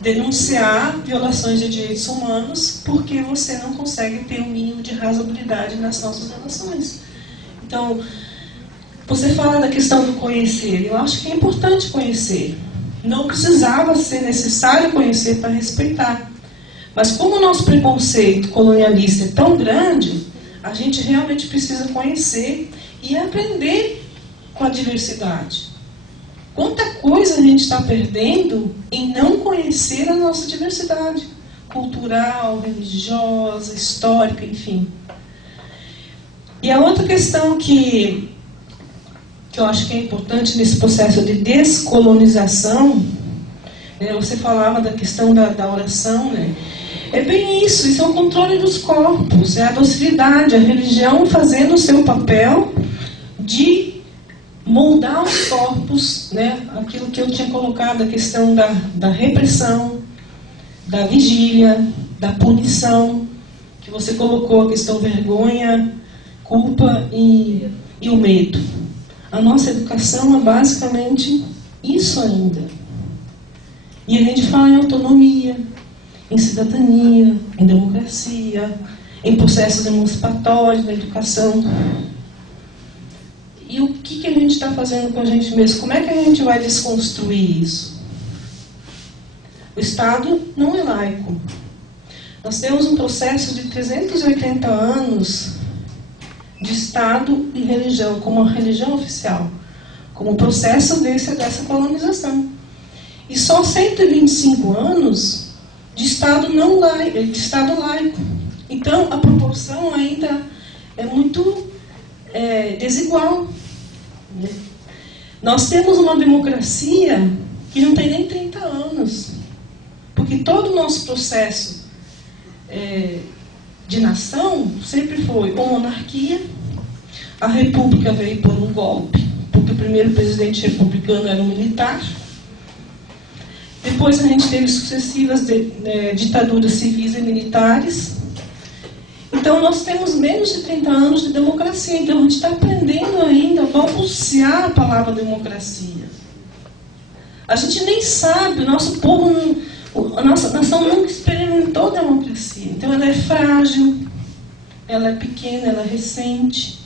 denunciar violações de direitos humanos, porque você não consegue ter um mínimo de razoabilidade nas nossas relações. Então, você fala da questão do conhecer. Eu acho que é importante conhecer. Não precisava ser necessário conhecer para respeitar. Mas como o nosso preconceito colonialista é tão grande, a gente realmente precisa conhecer e aprender com a diversidade. Quanta coisa a gente está perdendo em não conhecer a nossa diversidade cultural, religiosa, histórica, enfim. E a outra questão que eu acho que é importante nesse processo de descolonização, né, você falava da questão da oração, né? É bem isso é o controle dos corpos, é a docilidade, a religião fazendo o seu papel de moldar os corpos, né? Aquilo que eu tinha colocado, a questão da repressão, da vigília, da punição, que você colocou a questão vergonha, culpa e o medo. A nossa educação é basicamente isso ainda. E a gente fala em autonomia, em cidadania, em democracia, em processos emancipatórios na educação. E o que a gente está fazendo com a gente mesmo? Como é que a gente vai desconstruir isso? O Estado não é laico. Nós temos um processo de 380 anos de Estado e religião, como a religião oficial, como processo dessa colonização. E só 125 anos de Estado não laico, de Estado laico. Então, a proporção ainda é muito desigual. Né? Nós temos uma democracia que não tem nem 30 anos. Porque todo o nosso processo de nação sempre foi uma monarquia, a república veio por um golpe, porque o primeiro presidente republicano era um militar. Depois a gente teve sucessivas ditaduras civis e militares. Então nós temos menos de 30 anos de democracia. Então a gente está aprendendo ainda a balbuciar a palavra democracia. A gente nem sabe, o nosso povo, a nossa nação nunca experimentou democracia. Então ela é frágil, ela é pequena, ela é recente.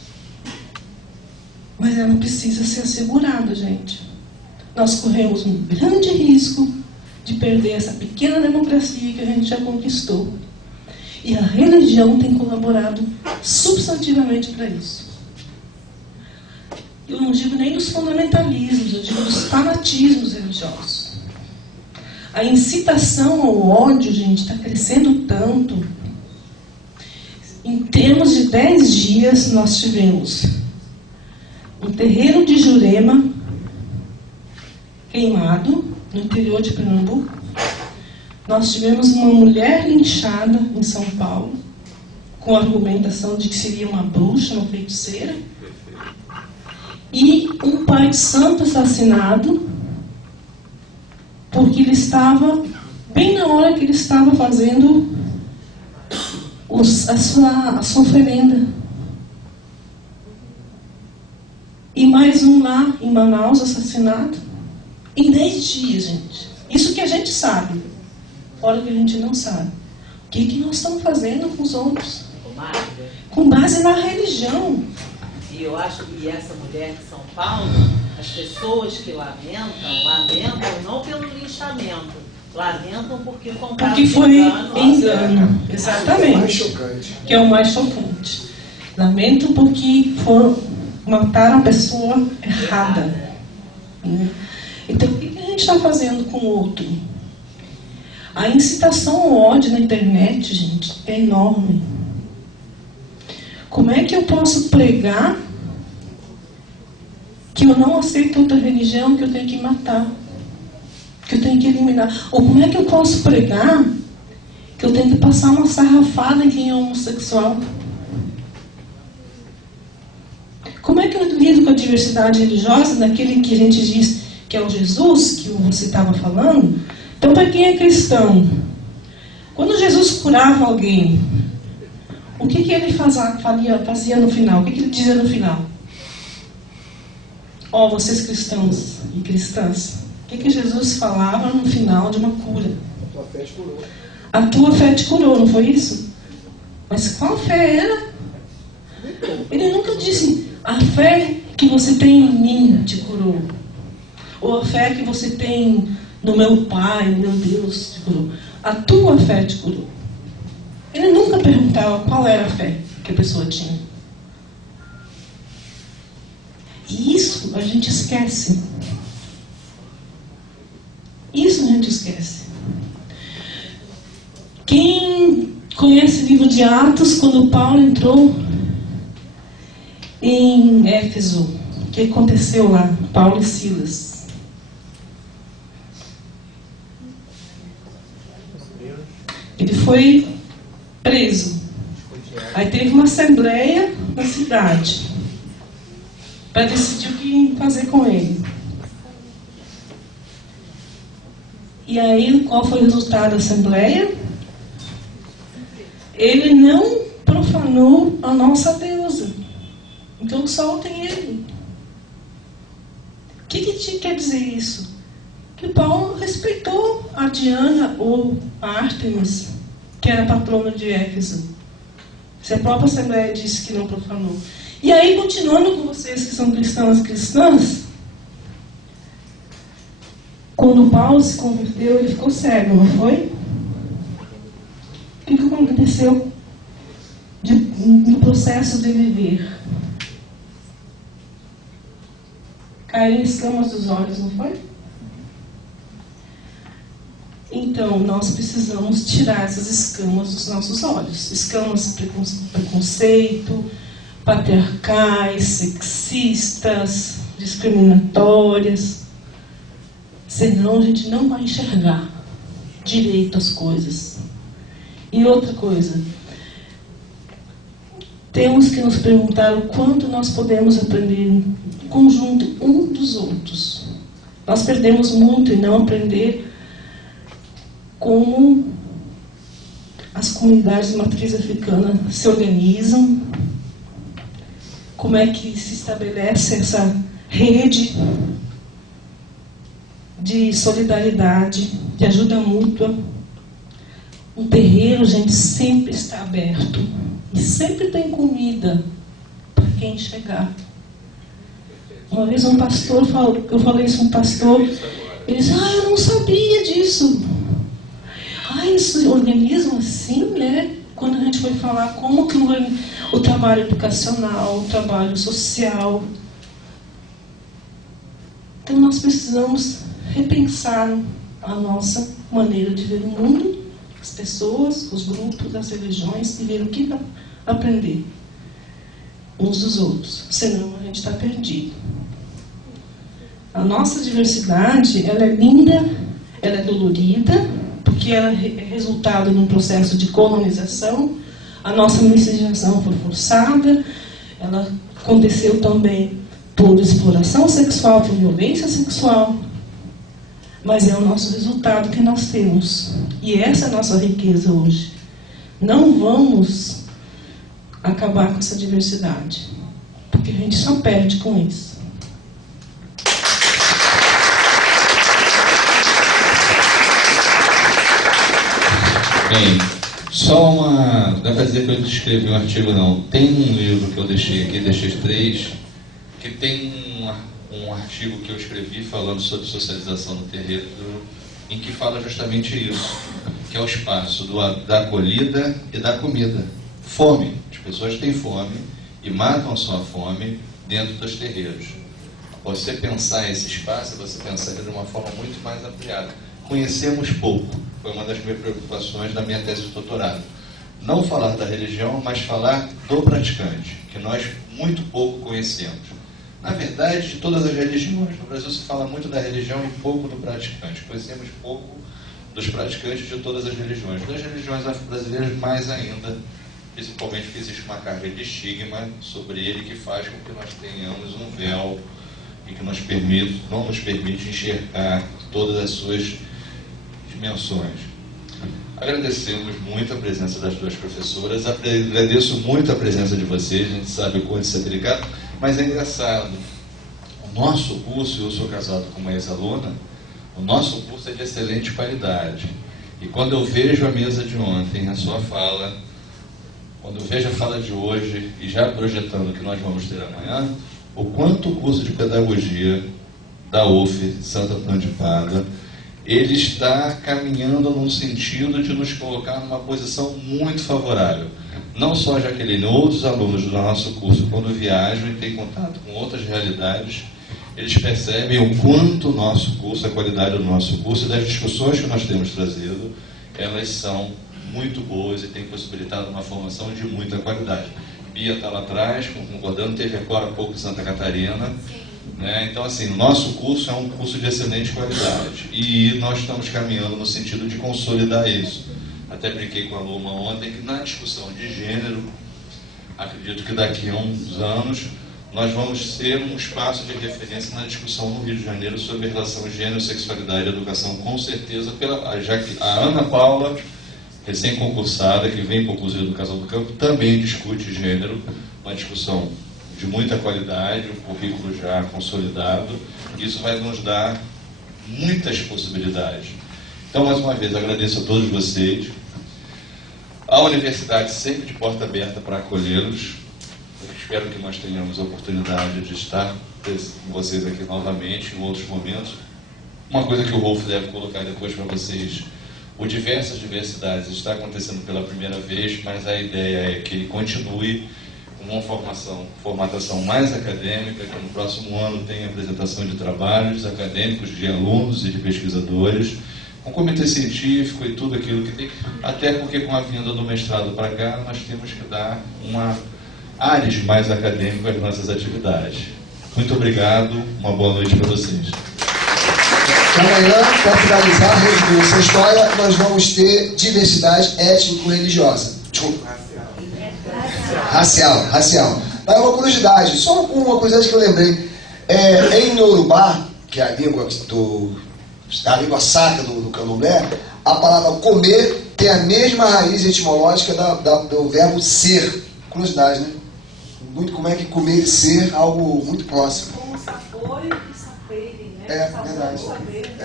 Mas ela precisa ser assegurada, gente. Nós corremos um grande risco de perder essa pequena democracia que a gente já conquistou. E a religião tem colaborado substantivamente para isso. Eu não digo nem dos fundamentalismos, eu digo dos fanatismos religiosos. A incitação ao ódio, gente, está crescendo tanto. Em termos de 10 dias, nós tivemos um terreiro de Jurema queimado no interior de Pernambuco. Nós tivemos uma mulher linchada em São Paulo, com a argumentação de que seria uma bruxa, uma feiticeira. E um pai de santo assassinado, porque ele estava, bem na hora que ele estava fazendo a sua oferenda. E mais um lá em Manaus assassinado, em 10 dias, gente. Isso que a gente sabe. Olha que a gente não sabe. O que nós estamos fazendo com os outros? Com base na religião. E eu acho que essa mulher de São Paulo, as pessoas que lamentam não pelo linchamento, lamentam porque foi engano. Exatamente. É o mais chocante. Que é o mais chocante. Lamento porque mataram a pessoa errada. Então, o que a gente está fazendo com o outro? A incitação ao ódio na internet, gente, é enorme. Como é que eu posso pregar que eu não aceito outra religião, que eu tenho que matar, que eu tenho que eliminar? Ou como é que eu posso pregar que eu tenho que passar uma sarrafada em quem é homossexual? Como é que eu lido com a diversidade religiosa, naquele que a gente diz que é o Jesus, que você estava falando? Então, para quem é cristão, quando Jesus curava alguém, o que ele fazia no final? O que ele dizia no final? Vocês cristãos e cristãs, o que Jesus falava no final de uma cura? A tua fé te curou. A tua fé te curou, não foi isso? Mas qual fé era? Ele nunca disse, a fé que você tem em mim te curou. Ou a fé que você tem no meu Pai, meu Deus, te curou. A tua fé te curou. Ele nunca perguntava qual era a fé que a pessoa tinha. E isso a gente esquece. Isso a gente esquece. Quem conhece o livro de Atos, quando Paulo entrou em Éfeso, o que aconteceu lá? Paulo e Silas. Ele foi preso. Aí teve uma assembleia na cidade para decidir o que fazer com ele. E aí, qual foi o resultado da assembleia? Ele não profanou a nossa deusa. Então soltem ele. O que quer dizer isso? Que Paulo respeitou a Diana ou a Ártemis, que era a patrona de Éfeso. Se a própria Assembleia disse que não profanou. E aí, continuando com vocês que são cristãos e cristãs, quando Paulo se converteu, ele ficou cego, não foi? O que aconteceu no processo de viver? Caiu escamas dos olhos, não foi? Então, nós precisamos tirar essas escamas dos nossos olhos. Escamas de preconceito, patriarcais, sexistas, discriminatórias. Senão a gente não vai enxergar direito as coisas. E outra coisa, temos que nos perguntar o quanto nós podemos aprender em conjunto um dos outros. Nós perdemos muito em não aprender como as comunidades de matriz africana se organizam, como é que se estabelece essa rede de solidariedade, de ajuda mútua. O terreiro, gente, sempre está aberto e sempre tem comida para quem chegar. Uma vez um pastor falou, eu falei isso a um pastor, ele disse, eu não sabia disso. Esse organismo assim, né? Quando a gente foi falar como que o trabalho educacional, o trabalho social. Então nós precisamos repensar a nossa maneira de ver o mundo, as pessoas, os grupos, as religiões, e ver o que aprender uns dos outros, senão a gente está perdido. A nossa diversidade, ela é linda, ela é dolorida, porque ela é resultado de um processo de colonização. A nossa miscigenação foi forçada, ela aconteceu também por exploração sexual, por violência sexual, mas é o nosso resultado que nós temos. E essa é a nossa riqueza hoje. Não vamos acabar com essa diversidade, porque a gente só perde com isso. Bem, só uma... Não dá para dizer que eu escrevi um artigo, não. Tem um livro que eu deixei aqui, deixei 3, que tem um artigo que eu escrevi falando sobre socialização no terreiro, em que fala justamente isso, que é o espaço da acolhida e da comida. Fome. As pessoas têm fome e matam a sua fome dentro dos terreiros. Você pensar esse espaço, você pensar ele de uma forma muito mais ampliada. Conhecemos pouco. Foi uma das minhas preocupações da minha tese de doutorado. Não falar da religião, mas falar do praticante, que nós muito pouco conhecemos. Na verdade, de todas as religiões. No Brasil se fala muito da religião e pouco do praticante. Conhecemos pouco dos praticantes de todas as religiões. Das religiões afro-brasileiras, mais ainda, principalmente porque existe uma carga de estigma sobre ele que faz com que nós tenhamos um véu e que não nos permite enxergar todas as suas dimensões. Agradecemos muito a presença das duas professoras, agradeço muito a presença de vocês, a gente sabe o quanto isso é delicado, mas é engraçado. O nosso curso, eu sou casado com uma ex-aluna, o nosso curso é de excelente qualidade. E quando eu vejo a mesa de ontem, a sua fala, quando eu vejo a fala de hoje, e já projetando o que nós vamos ter amanhã, o quanto o curso de pedagogia da UF Santo Antônio de Pádua, ele está caminhando num sentido de nos colocar numa posição muito favorável. Não só a Jaqueline, outros alunos do nosso curso, quando viajam e têm contato com outras realidades, eles percebem o quanto o nosso curso, a qualidade do nosso curso e das discussões que nós temos trazido, elas são muito boas e têm possibilitado uma formação de muita qualidade. Bia está lá atrás, concordando, teve agora há pouco em Santa Catarina. Né? Então, assim, o nosso curso é um curso de excelente qualidade e nós estamos caminhando no sentido de consolidar isso. Até brinquei com a Luma ontem que na discussão de gênero, acredito que daqui a uns anos, nós vamos ser um espaço de referência na discussão no Rio de Janeiro sobre a relação gênero, sexualidade e educação, com certeza, já que a Ana Paula, recém-concursada, que vem para o curso de Educação do Campo, também discute gênero, uma discussão de muita qualidade, um currículo já consolidado. Isso vai nos dar muitas possibilidades. Então, mais uma vez, agradeço a todos vocês. A universidade sempre de porta aberta para acolhê-los. Espero que nós tenhamos a oportunidade de estar com vocês aqui novamente, em outros momentos. Uma coisa que o Rolf deve colocar depois para vocês, o Diversas Diversidades está acontecendo pela primeira vez, mas a ideia é que ele continue com uma formatação mais acadêmica, que no próximo ano tenha apresentação de trabalhos acadêmicos de alunos e de pesquisadores, com comitê científico e tudo aquilo que tem, até porque com a vinda do mestrado para cá, nós temos que dar uma áreas mais acadêmicas às nossas atividades. Muito obrigado, uma boa noite para vocês. Amanhã, para finalizar, resumir essa história, nós vamos ter diversidade étnico-religiosa. Desculpa. Racial. Mas é uma curiosidade, só uma curiosidade que eu lembrei. Em Yorubá, que é a língua sacra do candomblé, a palavra comer tem a mesma raiz etimológica do verbo ser. Curiosidade, né? Muito como é que comer e ser algo muito próximo. Como sabor e saber, né? Verdade. Saber,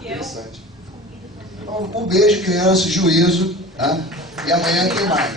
Interessante. Então, um beijo, criança, juízo, tá? E amanhã tem mais.